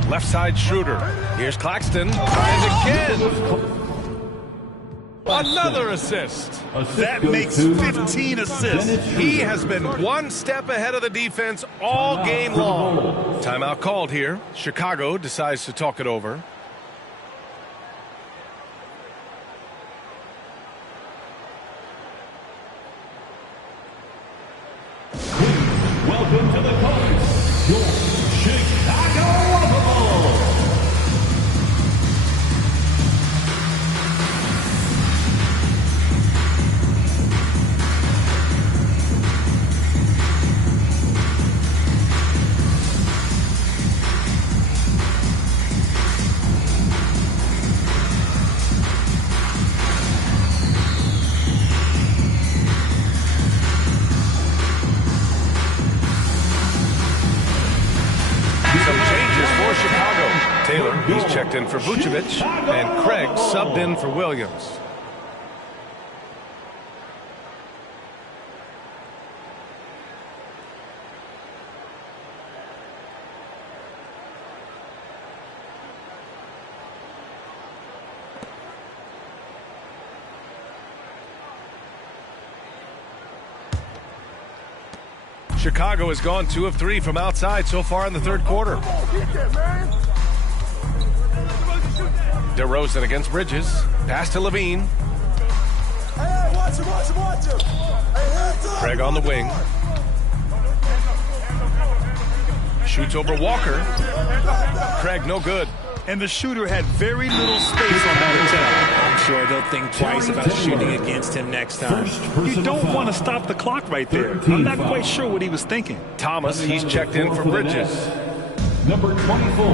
Left side Schroeder. Here's Claxton. And again. Another assist. That makes 15 assists. He has been one step ahead of the defense all game long. Timeout called here. Chicago decides to talk it over. Welcome to the Cubs, your Chicago Bulls. Taylor, he's checked in for Vucevic, and Craig subbed in for Williams. Chicago has gone 2 of 3 from outside so far in the third quarter. DeRozan against Bridges. Pass to Levine. Craig on the wing. Shoots over Walker. Craig no good. And the shooter had very little space on that attempt. I'm sure they'll think twice about shooting against him next time. You don't want to stop the clock right there. I'm not quite sure what he was thinking. Thomas, he's checked in for Bridges. Number 24,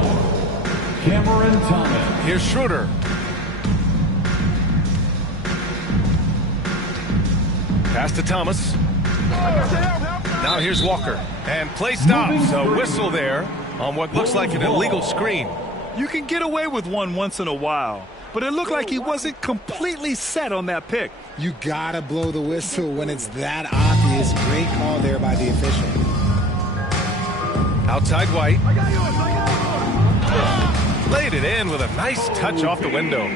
Cameron Thomas. Here's Schroeder. Pass to Thomas. Now here's Walker. And play stops. A whistle there on what looks like an illegal screen. You can get away with one once in a while, but it looked like he wasn't completely set on that pick. You gotta blow the whistle when it's that obvious. Great call there by the official. Outside White. Laid it in with a nice touch off the window.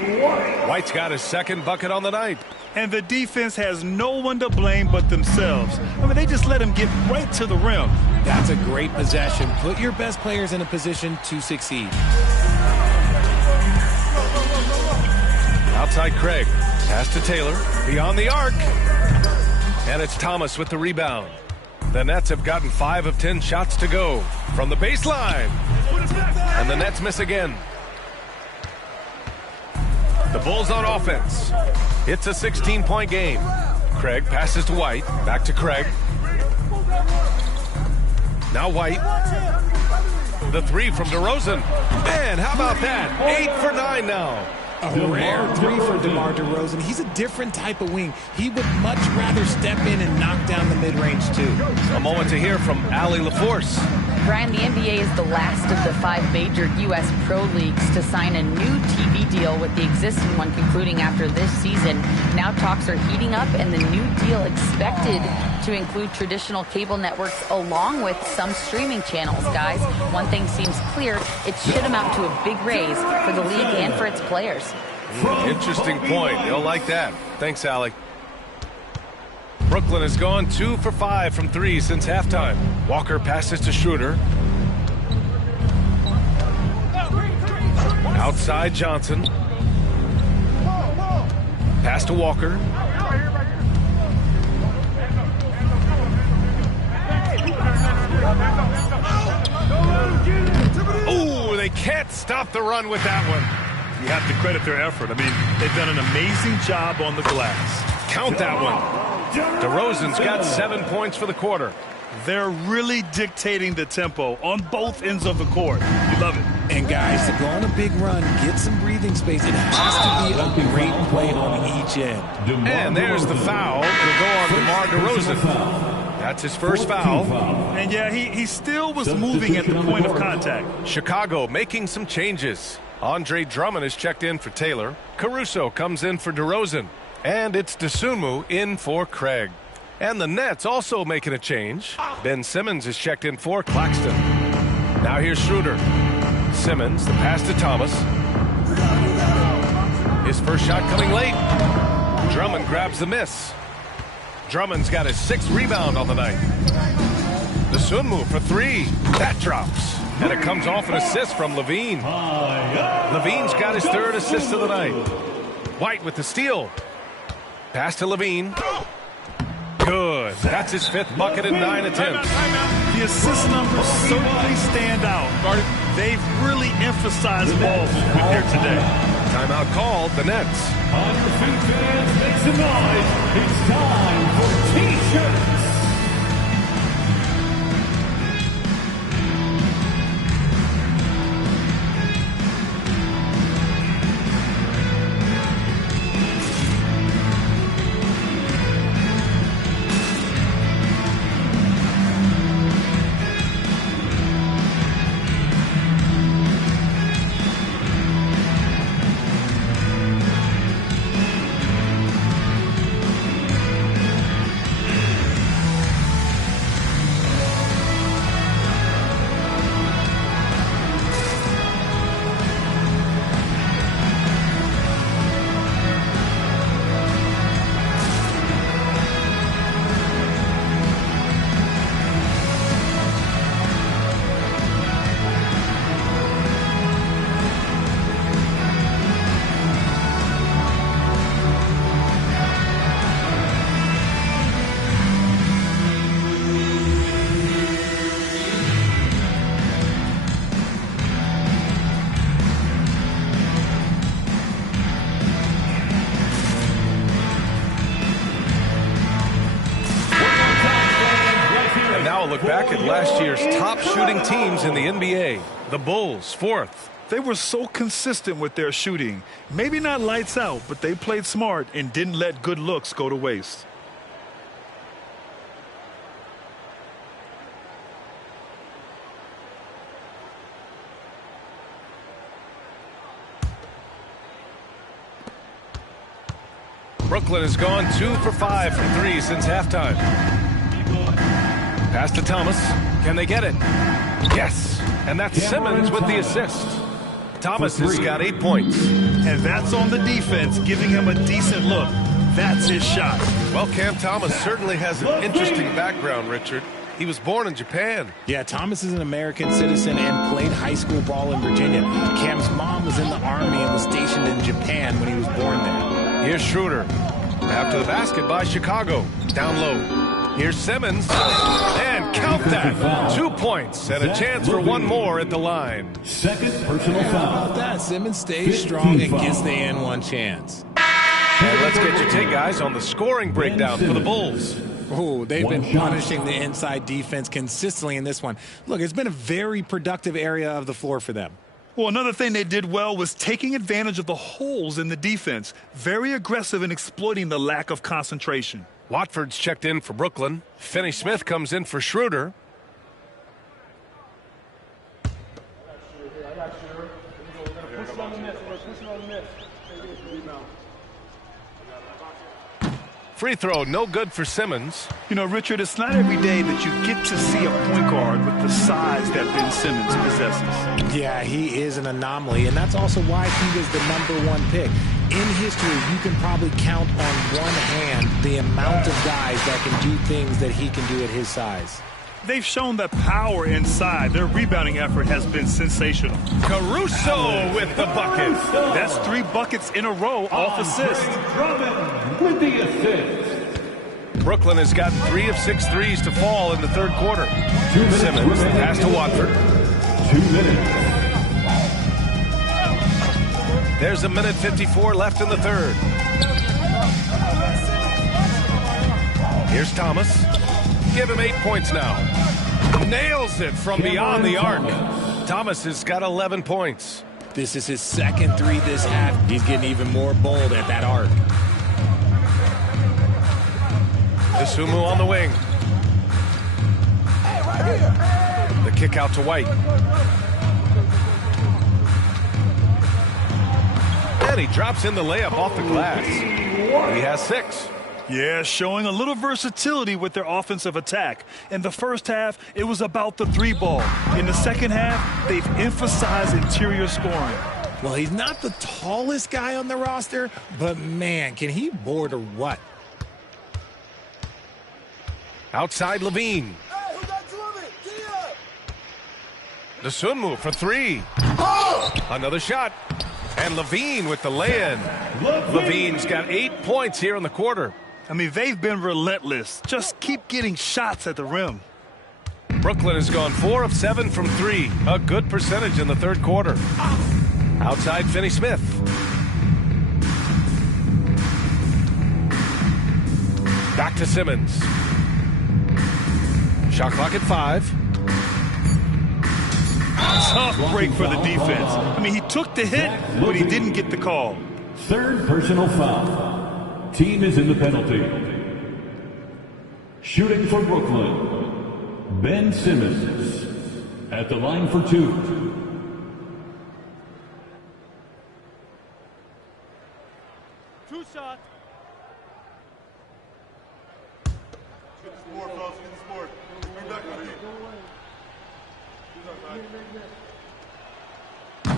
White's got his second bucket on the night. And the defense has no one to blame but themselves. I mean, they just let him get right to the rim. That's a great possession. Put your best players in a position to succeed. Outside Craig. Pass to Taylor. Beyond the arc. And it's Thomas with the rebound. The Nets have gotten 5 of 10 shots to go from the baseline. And the Nets miss again. The Bulls on offense. It's a 16-point game. Craig passes to White. Back to Craig. Now White. The three from DeRozan. Man, how about that? 8 for 9 now. A rare 3 for DeMar DeRozan. He's a different type of wing. He would much rather step in and knock down the mid-range, too. A moment to hear from Allie LaForce. Brian, the NBA is the last of the 5 major U.S. pro leagues to sign a new TV deal, with the existing one concluding after this season. Now talks are heating up, and the new deal expected to include traditional cable networks along with some streaming channels. Guys, one thing seems clear. It should amount to a big raise for the league and for its players. Interesting point. You'll like that. Thanks, Allie. Brooklyn has gone 2 for 5 from 3 since halftime. Walker passes to Schroeder. Outside Johnson. Pass to Walker. Oh, they can't stop the run with that one. You have to credit their effort. I mean, they've done an amazing job on the glass. Count that one. DeRozan's got 7 points for the quarter. They're really dictating the tempo on both ends of the court. You love it. And guys, to go on a big run, get some breathing space, it has to be a great play on each end. And there's the foul. It'll go on DeMar DeRozan. That's his first foul. And yeah, he still was moving at the point of contact. Chicago making some changes. Andre Drummond is checked in for Taylor. Caruso comes in for DeRozan. And it's Dosunmu in for Craig. And the Nets also making a change. Ben Simmons is checked in for Claxton. Now here's Schroeder. Simmons, the pass to Thomas. His first shot coming late. Drummond grabs the miss. Drummond's got his 6th rebound on the night. The Sun move for 3. That drops. And it comes off an assist from Levine. Levine's got his 3rd assist of the night. White with the steal. Pass to Levine. Good. That's his 5th bucket in 9 attempts. The assist numbers certainly stand out. They've really emphasized ball movement here today. Timeout called, the Nets. On your feet, fans, make some noise. It's time for T-shirts. Look back at last year's top shooting teams in the NBA. The Bulls, 4th. They were so consistent with their shooting. Maybe not lights out, but they played smart and didn't let good looks go to waste. Brooklyn has gone 2 for 5 from 3 since halftime. Pass to Thomas. Can they get it? Yes. And that's Simmons with the assist. Thomas has got 8 points. And that's on the defense, giving him a decent look. That's his shot. Well, Cam Thomas certainly has an interesting background, Richard. He was born in Japan. Yeah, Thomas is an American citizen and played high school ball in Virginia. Cam's mom was in the Army and was stationed in Japan when he was born there. Here's Schroeder. After the basket by Chicago. Down low. Here's Simmons, and count that. 2 points and a chance for one more at the line. 2nd personal foul. How about that? Simmons stays strong and gets the N1 chance. And let's get your take, guys, on the scoring breakdown for the Bulls. Oh, they've been punishing the inside defense consistently in this one. Look, it's been a very productive area of the floor for them. Well, another thing they did well was taking advantage of the holes in the defense. Very aggressive in exploiting the lack of concentration. Watford's checked in for Brooklyn. Finney-Smith comes in for Schroeder. Free throw, no good for Simmons. You know, Richard, it's not every day that you get to see a point guard with the size that Ben Simmons possesses. Yeah, he is an anomaly, and that's also why he was the #1 pick. In history, you can probably count on one hand the amount of guys that can do things that he can do at his size. They've shown that power inside. Their rebounding effort has been sensational. Caruso with the bucket. That's 3 buckets in a row off assist. Drummond with the assist. Brooklyn has gotten 3 of 6 threes to fall in the 3rd quarter. Simmons, pass to Watford. 2 minutes. There's 1:54 left in the 3rd. Here's Thomas. Give him 8 points now. Nails it from beyond the arc. Thomas has got 11 points. This is his 2nd 3 this half. He's getting even more bold at that arc. Isumu on the wing. The kick out to White. And he drops in the layup off the glass. He has 6. Yeah, showing a little versatility with their offensive attack. In the first half, it was about the three ball. In the second half, they've emphasized interior scoring. Well, he's not the tallest guy on the roster, but man, can he board or what? Outside Levine. Dosunmu for three. Another shot. And Levine with the lay-in. Levine's got 8 points here in the quarter. I mean, they've been relentless. Just keep getting shots at the rim. Brooklyn has gone 4 of 7 from 3. A good percentage in the third quarter. Outside Finney-Smith. Back to Simmons. Shot clock at 5. Tough break for the defense. I mean, he took the hit, but he didn't get the call. Third personal foul. Team is in the penalty. Shooting for Brooklyn, Ben Simmons. At the line for 2. Two shots.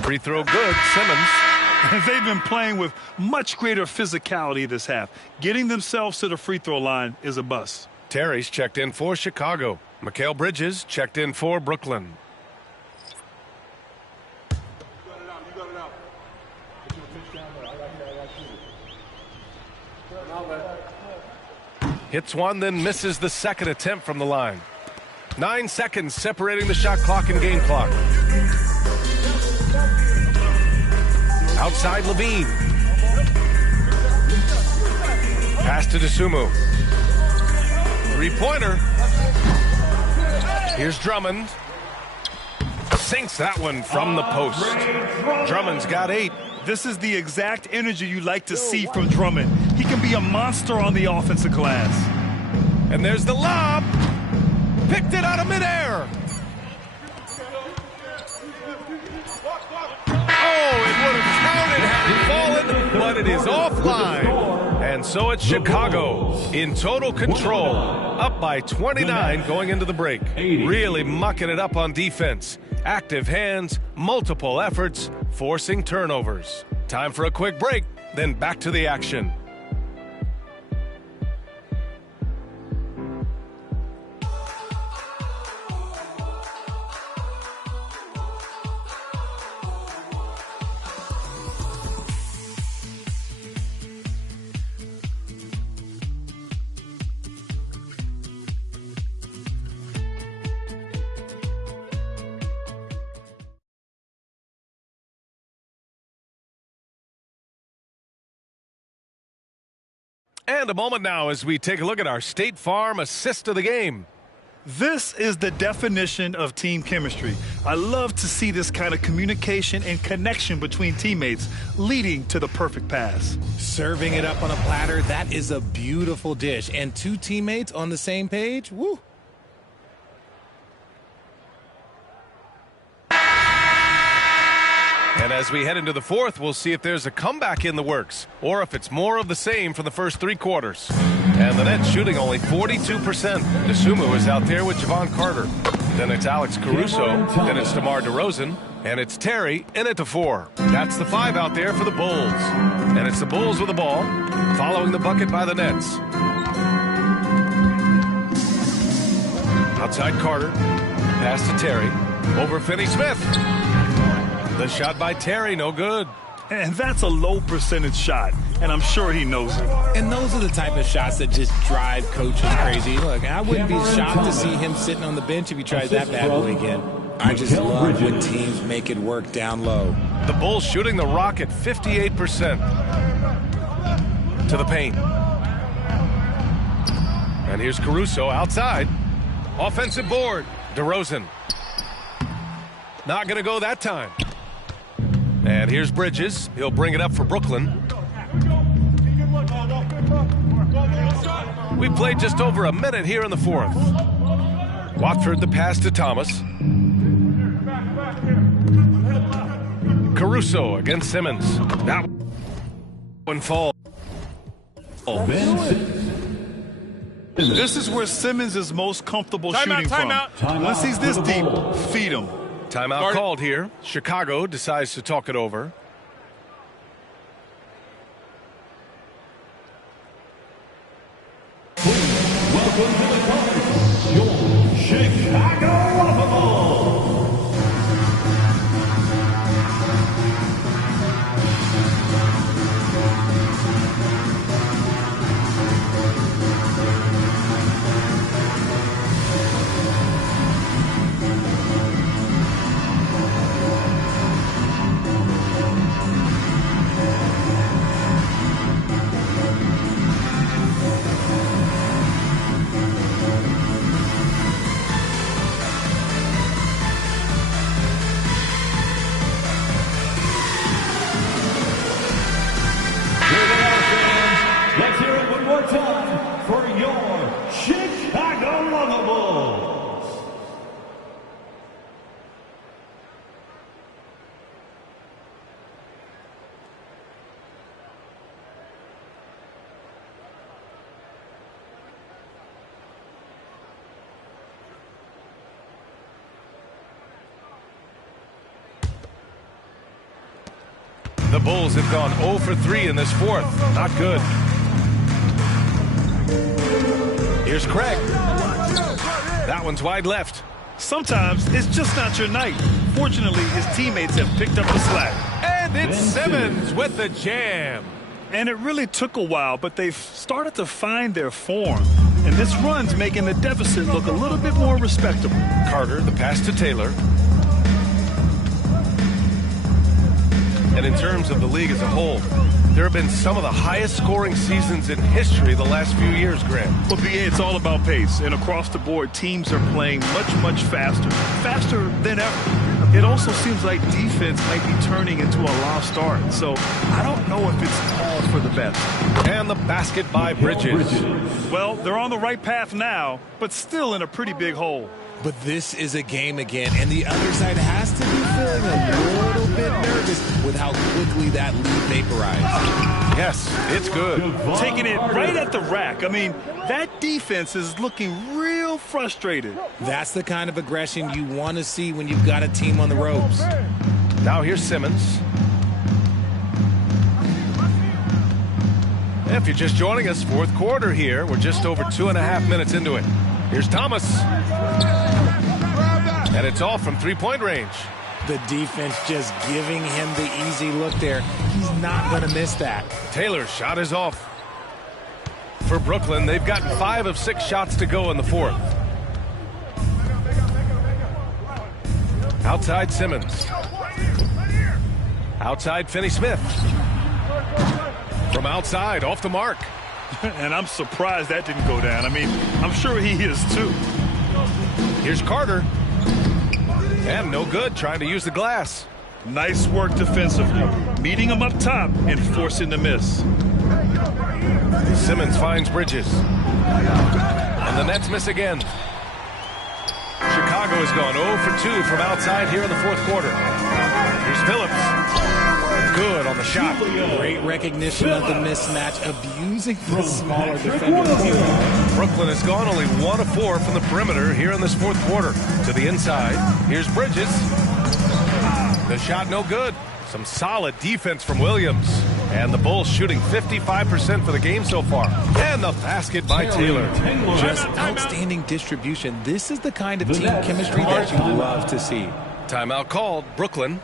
Free throw good, Simmons. They've been playing with much greater physicality this half. Getting themselves to the free throw line is a bust. Terry's checked in for Chicago. Mikal Bridges checked in for Brooklyn. Hits one, then misses the second attempt from the line. 9 seconds separating the shot clock and game clock. Outside Levine. Pass to Dosunmu. Three-pointer. Here's Drummond. Sinks that one from the post. Drummond's got 8. This is the exact energy you like to see from Drummond. He can be a monster on the offensive glass. And there's the lob. Picked it out of midair. Oh, it would have counted had it fallen, but it is offline. And so it's Chicago in total control, up by 29 going into the break. Really mucking it up on defense. Active hands, multiple efforts, forcing turnovers. Time for a quick break, then back to the action. And a moment now as we take a look at our State Farm assist of the game. This is the definition of team chemistry. I love to see this kind of communication and connection between teammates leading to the perfect pass. Serving it up on a platter, that is a beautiful dish. And 2 teammates on the same page, woo. And as we head into the fourth, we'll see if there's a comeback in the works or if it's more of the same from the first 3 quarters. And the Nets shooting only 42%. Dosunmu is out there with Javon Carter. Then it's Alex Caruso. Then it's DeMar DeRozan. And it's Terry in at the 4. That's the 5 out there for the Bulls. And it's the Bulls with the ball, following the bucket by the Nets. Outside Carter. Pass to Terry. Over Finney-Smith. The shot by Terry, no good. And that's a low percentage shot, and I'm sure he knows it. And those are the type of shots that just drive coaches crazy. Look, I wouldn't be shocked to see him sitting on the bench if he tries that bad boy again. I just love when teams make it work down low. The Bulls shooting the rock at 58%. To the paint. And here's Caruso outside. Offensive board. DeRozan. Not going to go that time. And here's Bridges. He'll bring it up for Brooklyn. We played just over a minute here in the fourth. Watford the pass to Thomas. Caruso against Simmons. That one falls. Ben Simmons. This is where Simmons is most comfortable shooting from. Once he's this deep, feed him. Timeout called here. Chicago decides to talk it over. Welcome to the Cards, your Chicago Bulls. Let's hear it one more time for your Chicago Bulls. The Bulls have gone 0 for 3 in this fourth. Not good. Here's Craig. That one's wide left. Sometimes it's just not your night. Fortunately, his teammates have picked up the slack. And it's Simmons with the jam. And it really took a while, but they've started to find their form. And this run's making the deficit look a little bit more respectable. Carter, the pass to Taylor. And in terms of the league as a whole, there have been some of the highest scoring seasons in history the last few years, Grant. Well, BA, it's all about pace. And across the board, teams are playing much faster. Faster than ever. It also seems like defense might be turning into a lost start. So I don't know if it's all for the best. And the basket by Bridges. Well, they're on the right path now, but still in a pretty big hole. But this is a game again, and the other side has to be feeling a little bit nervous with how quickly that lead vaporized. Yes, it's good. Taking it right at the rack. I mean, that defense is looking real frustrated. That's the kind of aggression you want to see when you've got a team on the ropes. Now here's Simmons. If you're just joining us, fourth quarter here. We're just over 2.5 minutes into it. Here's Thomas. And it's all from three-point range. The defense just giving him the easy look there. He's not going to miss that. Taylor's shot is off. For Brooklyn, they've gotten 5 of 6 shots to go in the fourth. Outside Simmons. Outside Finney-Smith. From outside, off the mark. And I'm surprised that didn't go down. I mean, I'm sure he is too. Here's Carter. And no good, trying to use the glass. Nice work defensively. Meeting him up top and forcing the miss. Simmons finds Bridges. And the Nets miss again. Chicago has gone 0 for 2 from outside here in the fourth quarter. Here's Phillips. Good on the shot. Great recognition of the mismatch, abusing the smaller defenders. Brooklyn has gone only 1 of 4 from the perimeter here in this fourth quarter. To the inside, here's Bridges. The shot no good. Some solid defense from Williams. And the Bulls shooting 55% for the game so far. And the basket by Taylor. Just outstanding distribution. This is the kind of team chemistry that you love to see. Timeout called. Brooklyn.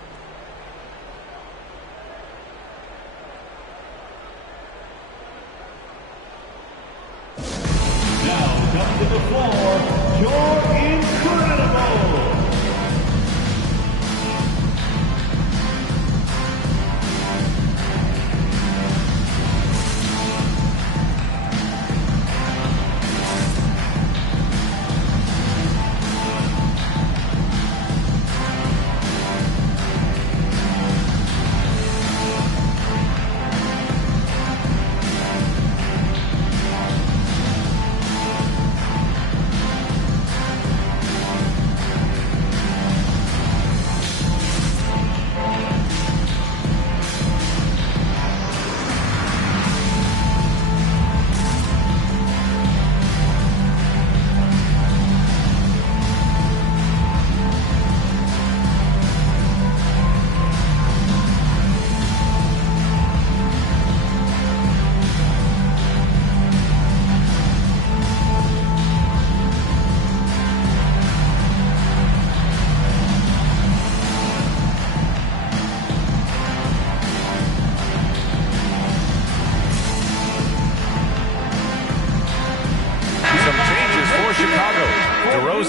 Now come to the floor, your incredible.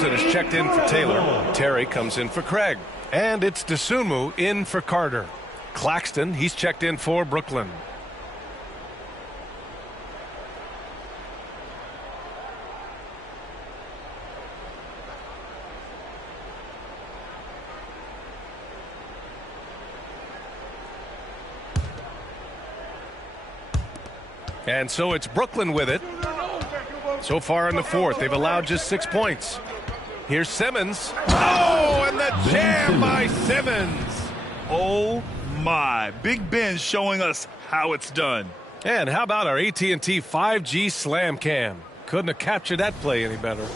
Jefferson is checked in for Taylor. Terry comes in for Craig. And it's Dosunmu in for Carter. Claxton, he's checked in for Brooklyn. And so it's Brooklyn with it. So far in the fourth, they've allowed just 6 points. Here's Simmons. Oh, and the jam by Simmons. Oh, my. Big Ben showing us how it's done. And how about our AT&T 5G Slam Cam? Couldn't have captured that play any better.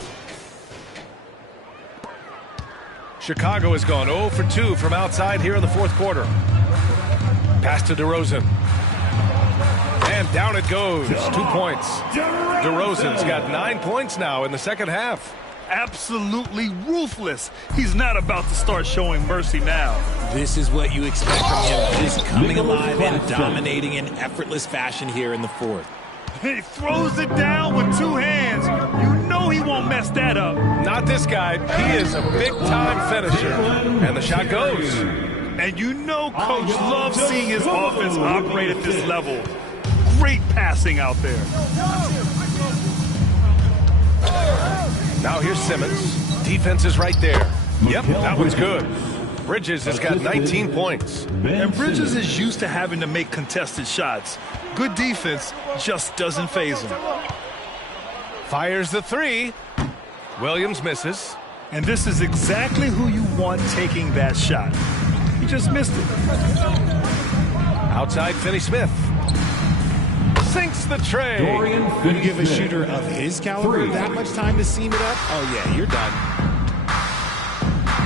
Chicago has gone 0 for 2 from outside here in the fourth quarter. Pass to DeRozan. And down it goes. 2 points. DeRozan's got 9 points now in the second half. Absolutely ruthless. He's not about to start showing mercy now. This is what you expect from him. Just coming alive and dominating in effortless fashion here in the fourth. He throws it down with 2 hands. You know he won't mess that up. Not this guy. He is a big-time finisher. And the shot goes. And you know Coach loves seeing his offense operate at this level. Great passing out there. Now here's Simmons. Defense is right there. Yep, that one's good. Bridges has got 19 points. And Bridges is used to having to make contested shots. Good defense just doesn't faze him. Fires the 3. Williams misses. And this is exactly who you want taking that shot. He just missed it. Outside Finney-Smith. Sinks the tray. You give a shooter of his caliber that much time to seam it up? Oh, yeah, you're done.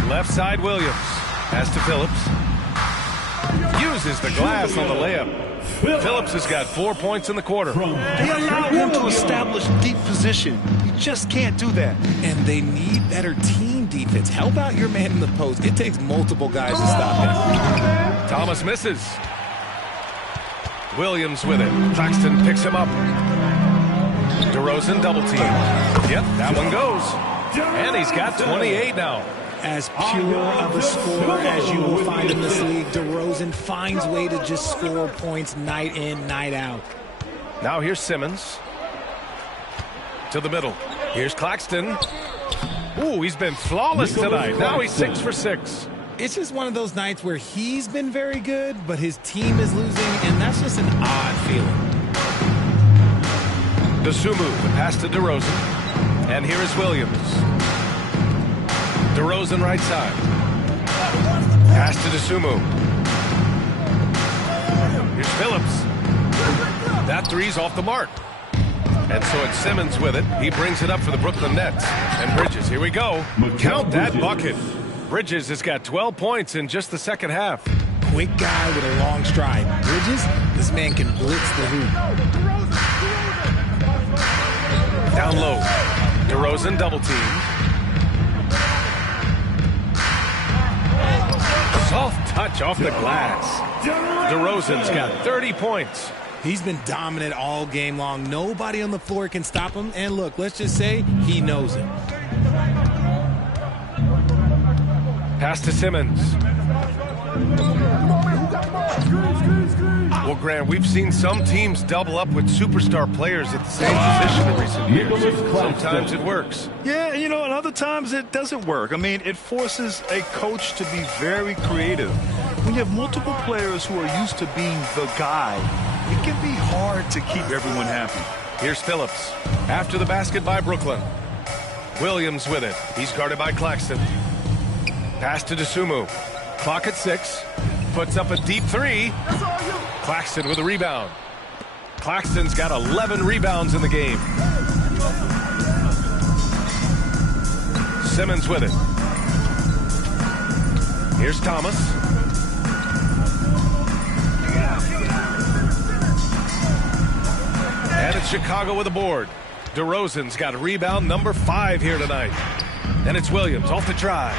Left side Williams. Pass to Phillips. Uses the glass on the layup. Phillips has got 4 points in the quarter. They allow him to establish deep position. You just can't do that. And they need better team defense. Help out your man in the post. It takes multiple guys to stop him. Thomas misses. Williams with it. Claxton picks him up. DeRozan double team. Yep, that one goes. And he's got 28 now. As pure of a scorer as you will find in this league, DeRozan finds way to just score points night in, night out. Now here's Simmons. To the middle. Here's Claxton. Ooh, he's been flawless tonight. Now he's 6 for 6. It's just one of those nights where he's been very good, but his team is losing, and that's just an odd feeling. Dosunmu, the pass to DeRozan. And here is Williams. DeRozan right side. Pass to Dosunmu. Here's Phillips. That three's off the mark. And so it's Simmons with it. He brings it up for the Brooklyn Nets. And Bridges, here we go. Count that bucket. Bridges has got 12 points in just the second half. Quick guy with a long stride. Bridges, this man can blitz the hoop. Down low. DeRozan double team. Soft touch off the glass. DeRozan's got 30 points. He's been dominant all game long. Nobody on the floor can stop him. And look, let's just say he knows it. Pass to Simmons. Well, Grant, we've seen some teams double up with superstar players at the same position in recent years. Sometimes it works. Yeah, you know, and other times it doesn't work. I mean, it forces a coach to be very creative. When you have multiple players who are used to being the guy, it can be hard to keep everyone happy. Here's Phillips. After the basket by Brooklyn. Williams with it. He's guarded by Claxton. Pass to Dosunmu. Clock at 6. Puts up a deep 3. Claxton with a rebound. Claxton's got 11 rebounds in the game. Simmons with it. Here's Thomas. And it's Chicago with a board. DeRozan's got rebound number 5 here tonight. And it's Williams off the drive.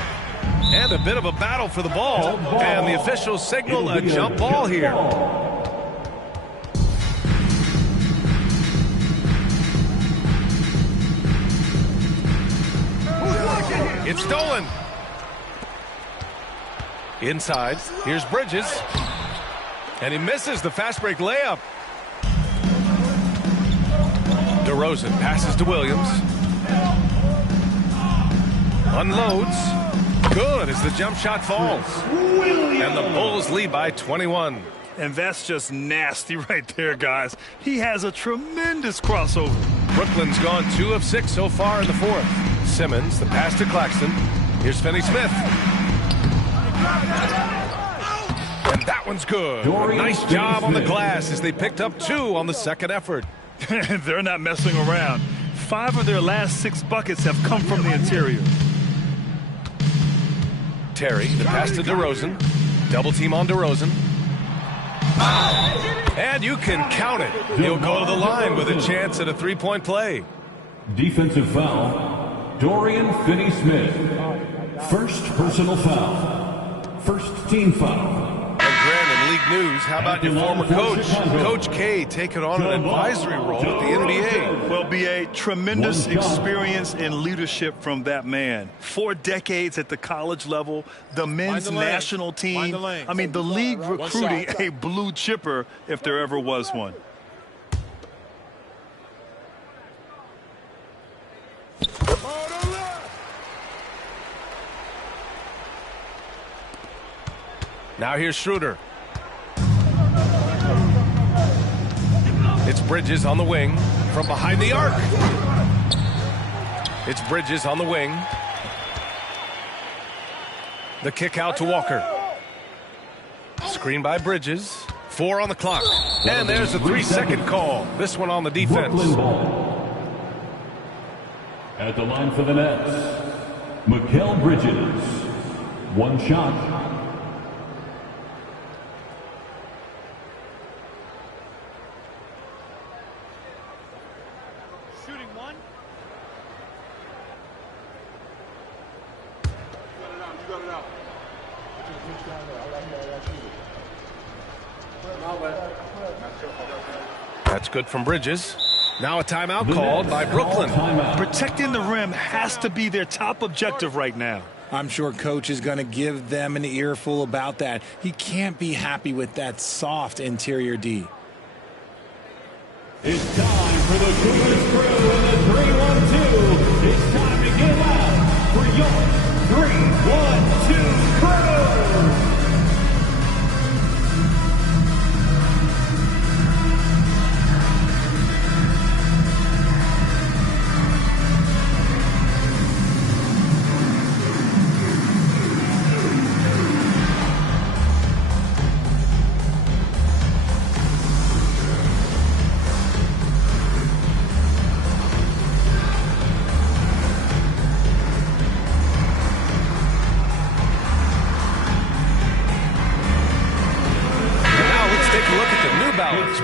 And a bit of a battle for the ball. And the officials signal a jump ball here. It's stolen. Inside, here's Bridges. And he misses the fast break layup. DeRozan passes to Williams. Unloads. Good as the jump shot falls. And the Bulls lead by 21. And that's just nasty right there, guys. He has a tremendous crossover. Brooklyn's gone 2 of 6 so far in the fourth. Simmons, the pass to Claxton. Here's Finney-Smith. And that one's good. Nice job on the glass as they picked up 2 on the second effort. They're not messing around. 5 of their last 6 buckets have come from the interior. Terry, the pass to DeRozan. Double team on DeRozan. And you can count it. He'll go to the line with a chance at a three-point play. Defensive foul, Dorian Finney-Smith. First personal foul. First team foul. And Grant, in league news, how about your former coach, Coach K, taking on an advisory role at the NBA? Well, B.A., tremendous experience and leadership from that man. 4 decades at the college level, the men's national team. I mean, the league recruiting a blue chipper if there ever was one. Now here's Schroeder. It's Bridges on the wing from behind the arc. It's Bridges on the wing. The kick out to Walker. Screen by Bridges. 4 on the clock. And there's a 3-second call. This one on the defense. At the line for the Nets, Mikal Bridges. 1 shot. That's good from Bridges. Now a timeout called by Brooklyn. Protecting the rim has to be their top objective right now. I'm sure Coach is going to give them an earful about that. He can't be happy with that soft interior D. It's time for the Cougars crew in the 3-1-2. It's time to get out for your 3-1-2 crew.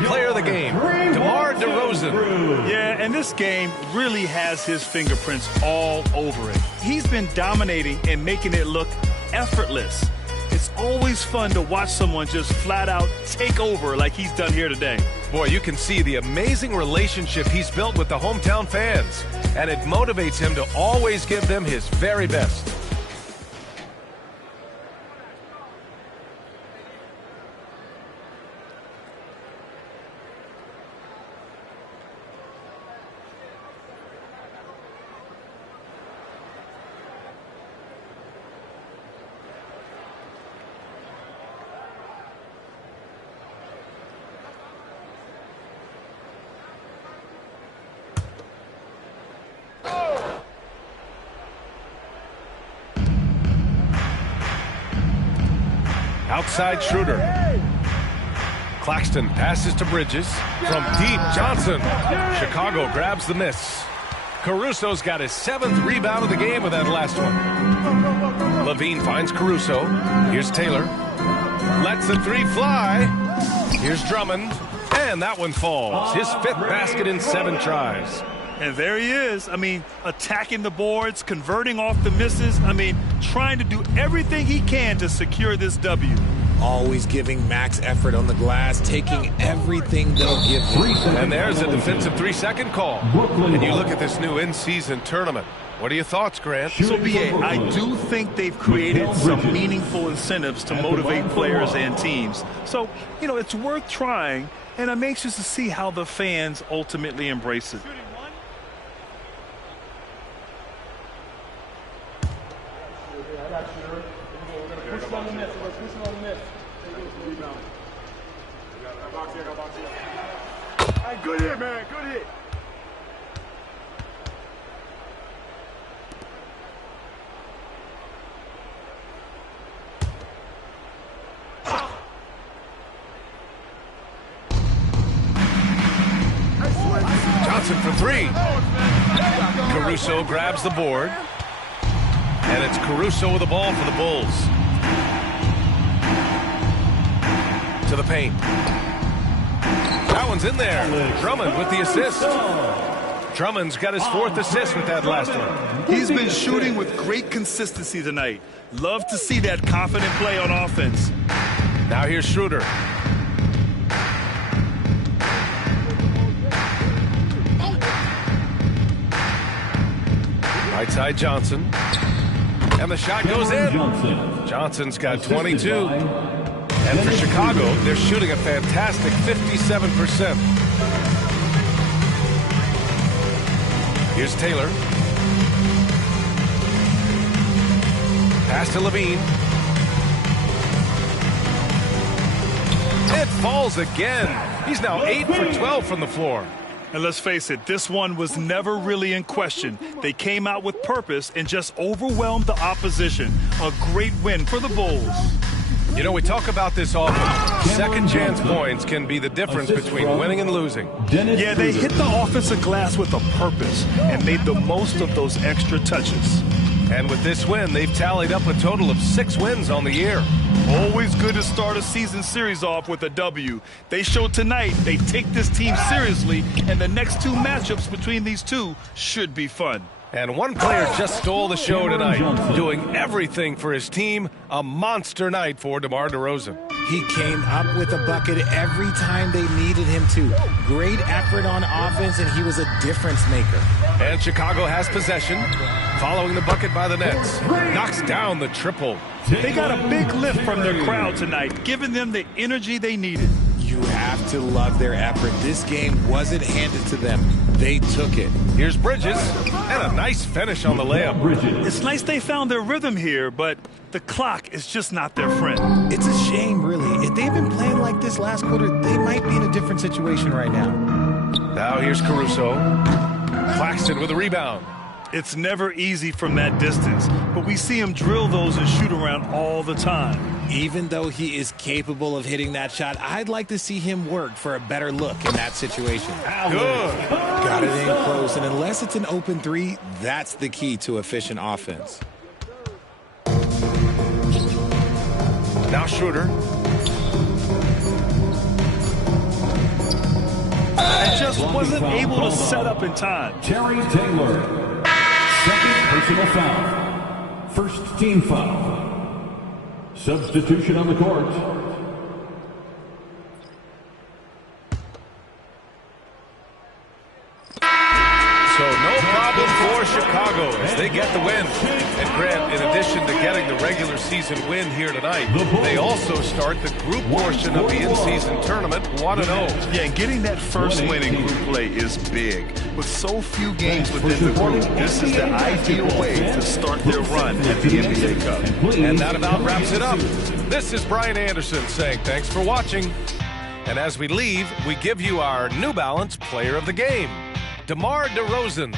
Player of the game, DeMar DeRozan. Yeah, and this game really has his fingerprints all over it. He's been dominating and making it look effortless. It's always fun to watch someone just flat out take over like he's done here today. Boy, you can see the amazing relationship he's built with the hometown fans, and it motivates him to always give them his very best. Outside Schroeder. Claxton passes to Bridges. From deep, Johnson. Chicago grabs the miss. Caruso's got his 7th rebound of the game with that last one. Levine finds Caruso. Here's Taylor. Lets the 3 fly. Here's Drummond. And that one falls. His 5th basket in 7 tries. And there he is. I mean, attacking the boards, converting off the misses. I mean, trying to do everything he can to secure this W. Always giving max effort on the glass, taking everything they'll give him. And there's a defensive 3-second call. And you look at this new in-season tournament. What are your thoughts, Grant? So, BA, I do think they've created some meaningful incentives to motivate players and teams. So, you know, it's worth trying, and I'm anxious to see how the fans ultimately embrace it. Good hit, man. Good hit. Johnson for three. Caruso grabs the board. And it's Caruso with the ball for the Bulls. To the paint. That one's in there. Drummond with the assist. Drummond's got his 4th assist with that last one. He's been shooting with great consistency tonight. Love to see that confident play on offense. Now here's Schroeder. Right side Johnson. And the shot goes in. Johnson's got 22. And for Chicago, they're shooting a fantastic 57%. Here's Taylor. Pass to Levine. It falls again. He's now 8 for 12 from the floor. And let's face it, this one was never really in question. They came out with purpose and just overwhelmed the opposition. A great win for the Bulls. You know, we talk about this often. Second chance points can be the difference between winning and losing. Yeah, they hit the offensive glass with a purpose and made the most of those extra touches. And with this win, they've tallied up a total of 6 wins on the year. Always good to start a season series off with a W. They showed tonight they take this team seriously, and the next 2 matchups between these two should be fun. And one player just stole the show tonight, doing everything for his team. A monster night for DeMar DeRozan. He came up with a bucket every time they needed him to. Great effort on offense, and he was a difference maker. And Chicago has possession, following the bucket by the Nets. Knocks down the triple. They got a big lift from their crowd tonight, giving them the energy they needed. You have to love their effort. This game wasn't handed to them. They took it. Here's Bridges, and a nice finish on the layup. It's nice they found their rhythm here, but the clock is just not their friend. It's a shame, really. If they've been playing like this last quarter, they might be in a different situation right now. Now here's Caruso. Claxton with a rebound. It's never easy from that distance, but we see him drill those and shoot around all the time. Even though he is capable of hitting that shot, I'd like to see him work for a better look in that situation. Good. Got it in close, and unless it's an open 3, that's the key to efficient offense. Now Schroeder. And just wasn't able to set up in time. Terry Taylor. Second personal foul. First team foul. Substitution on the court. So no problem for Chicago as they get the win. And Grant, in addition to getting the regular season win here tonight, they also start the group portion of the in-season tournament 1-0. Yeah, and getting that first win in group play is big. With so few games within the group, this is the ideal way to start their run at the NBA Cup. And that about wraps it up. This is Brian Anderson saying thanks for watching. And as we leave, we give you our New Balance Player of the Game, DeMar DeRozan.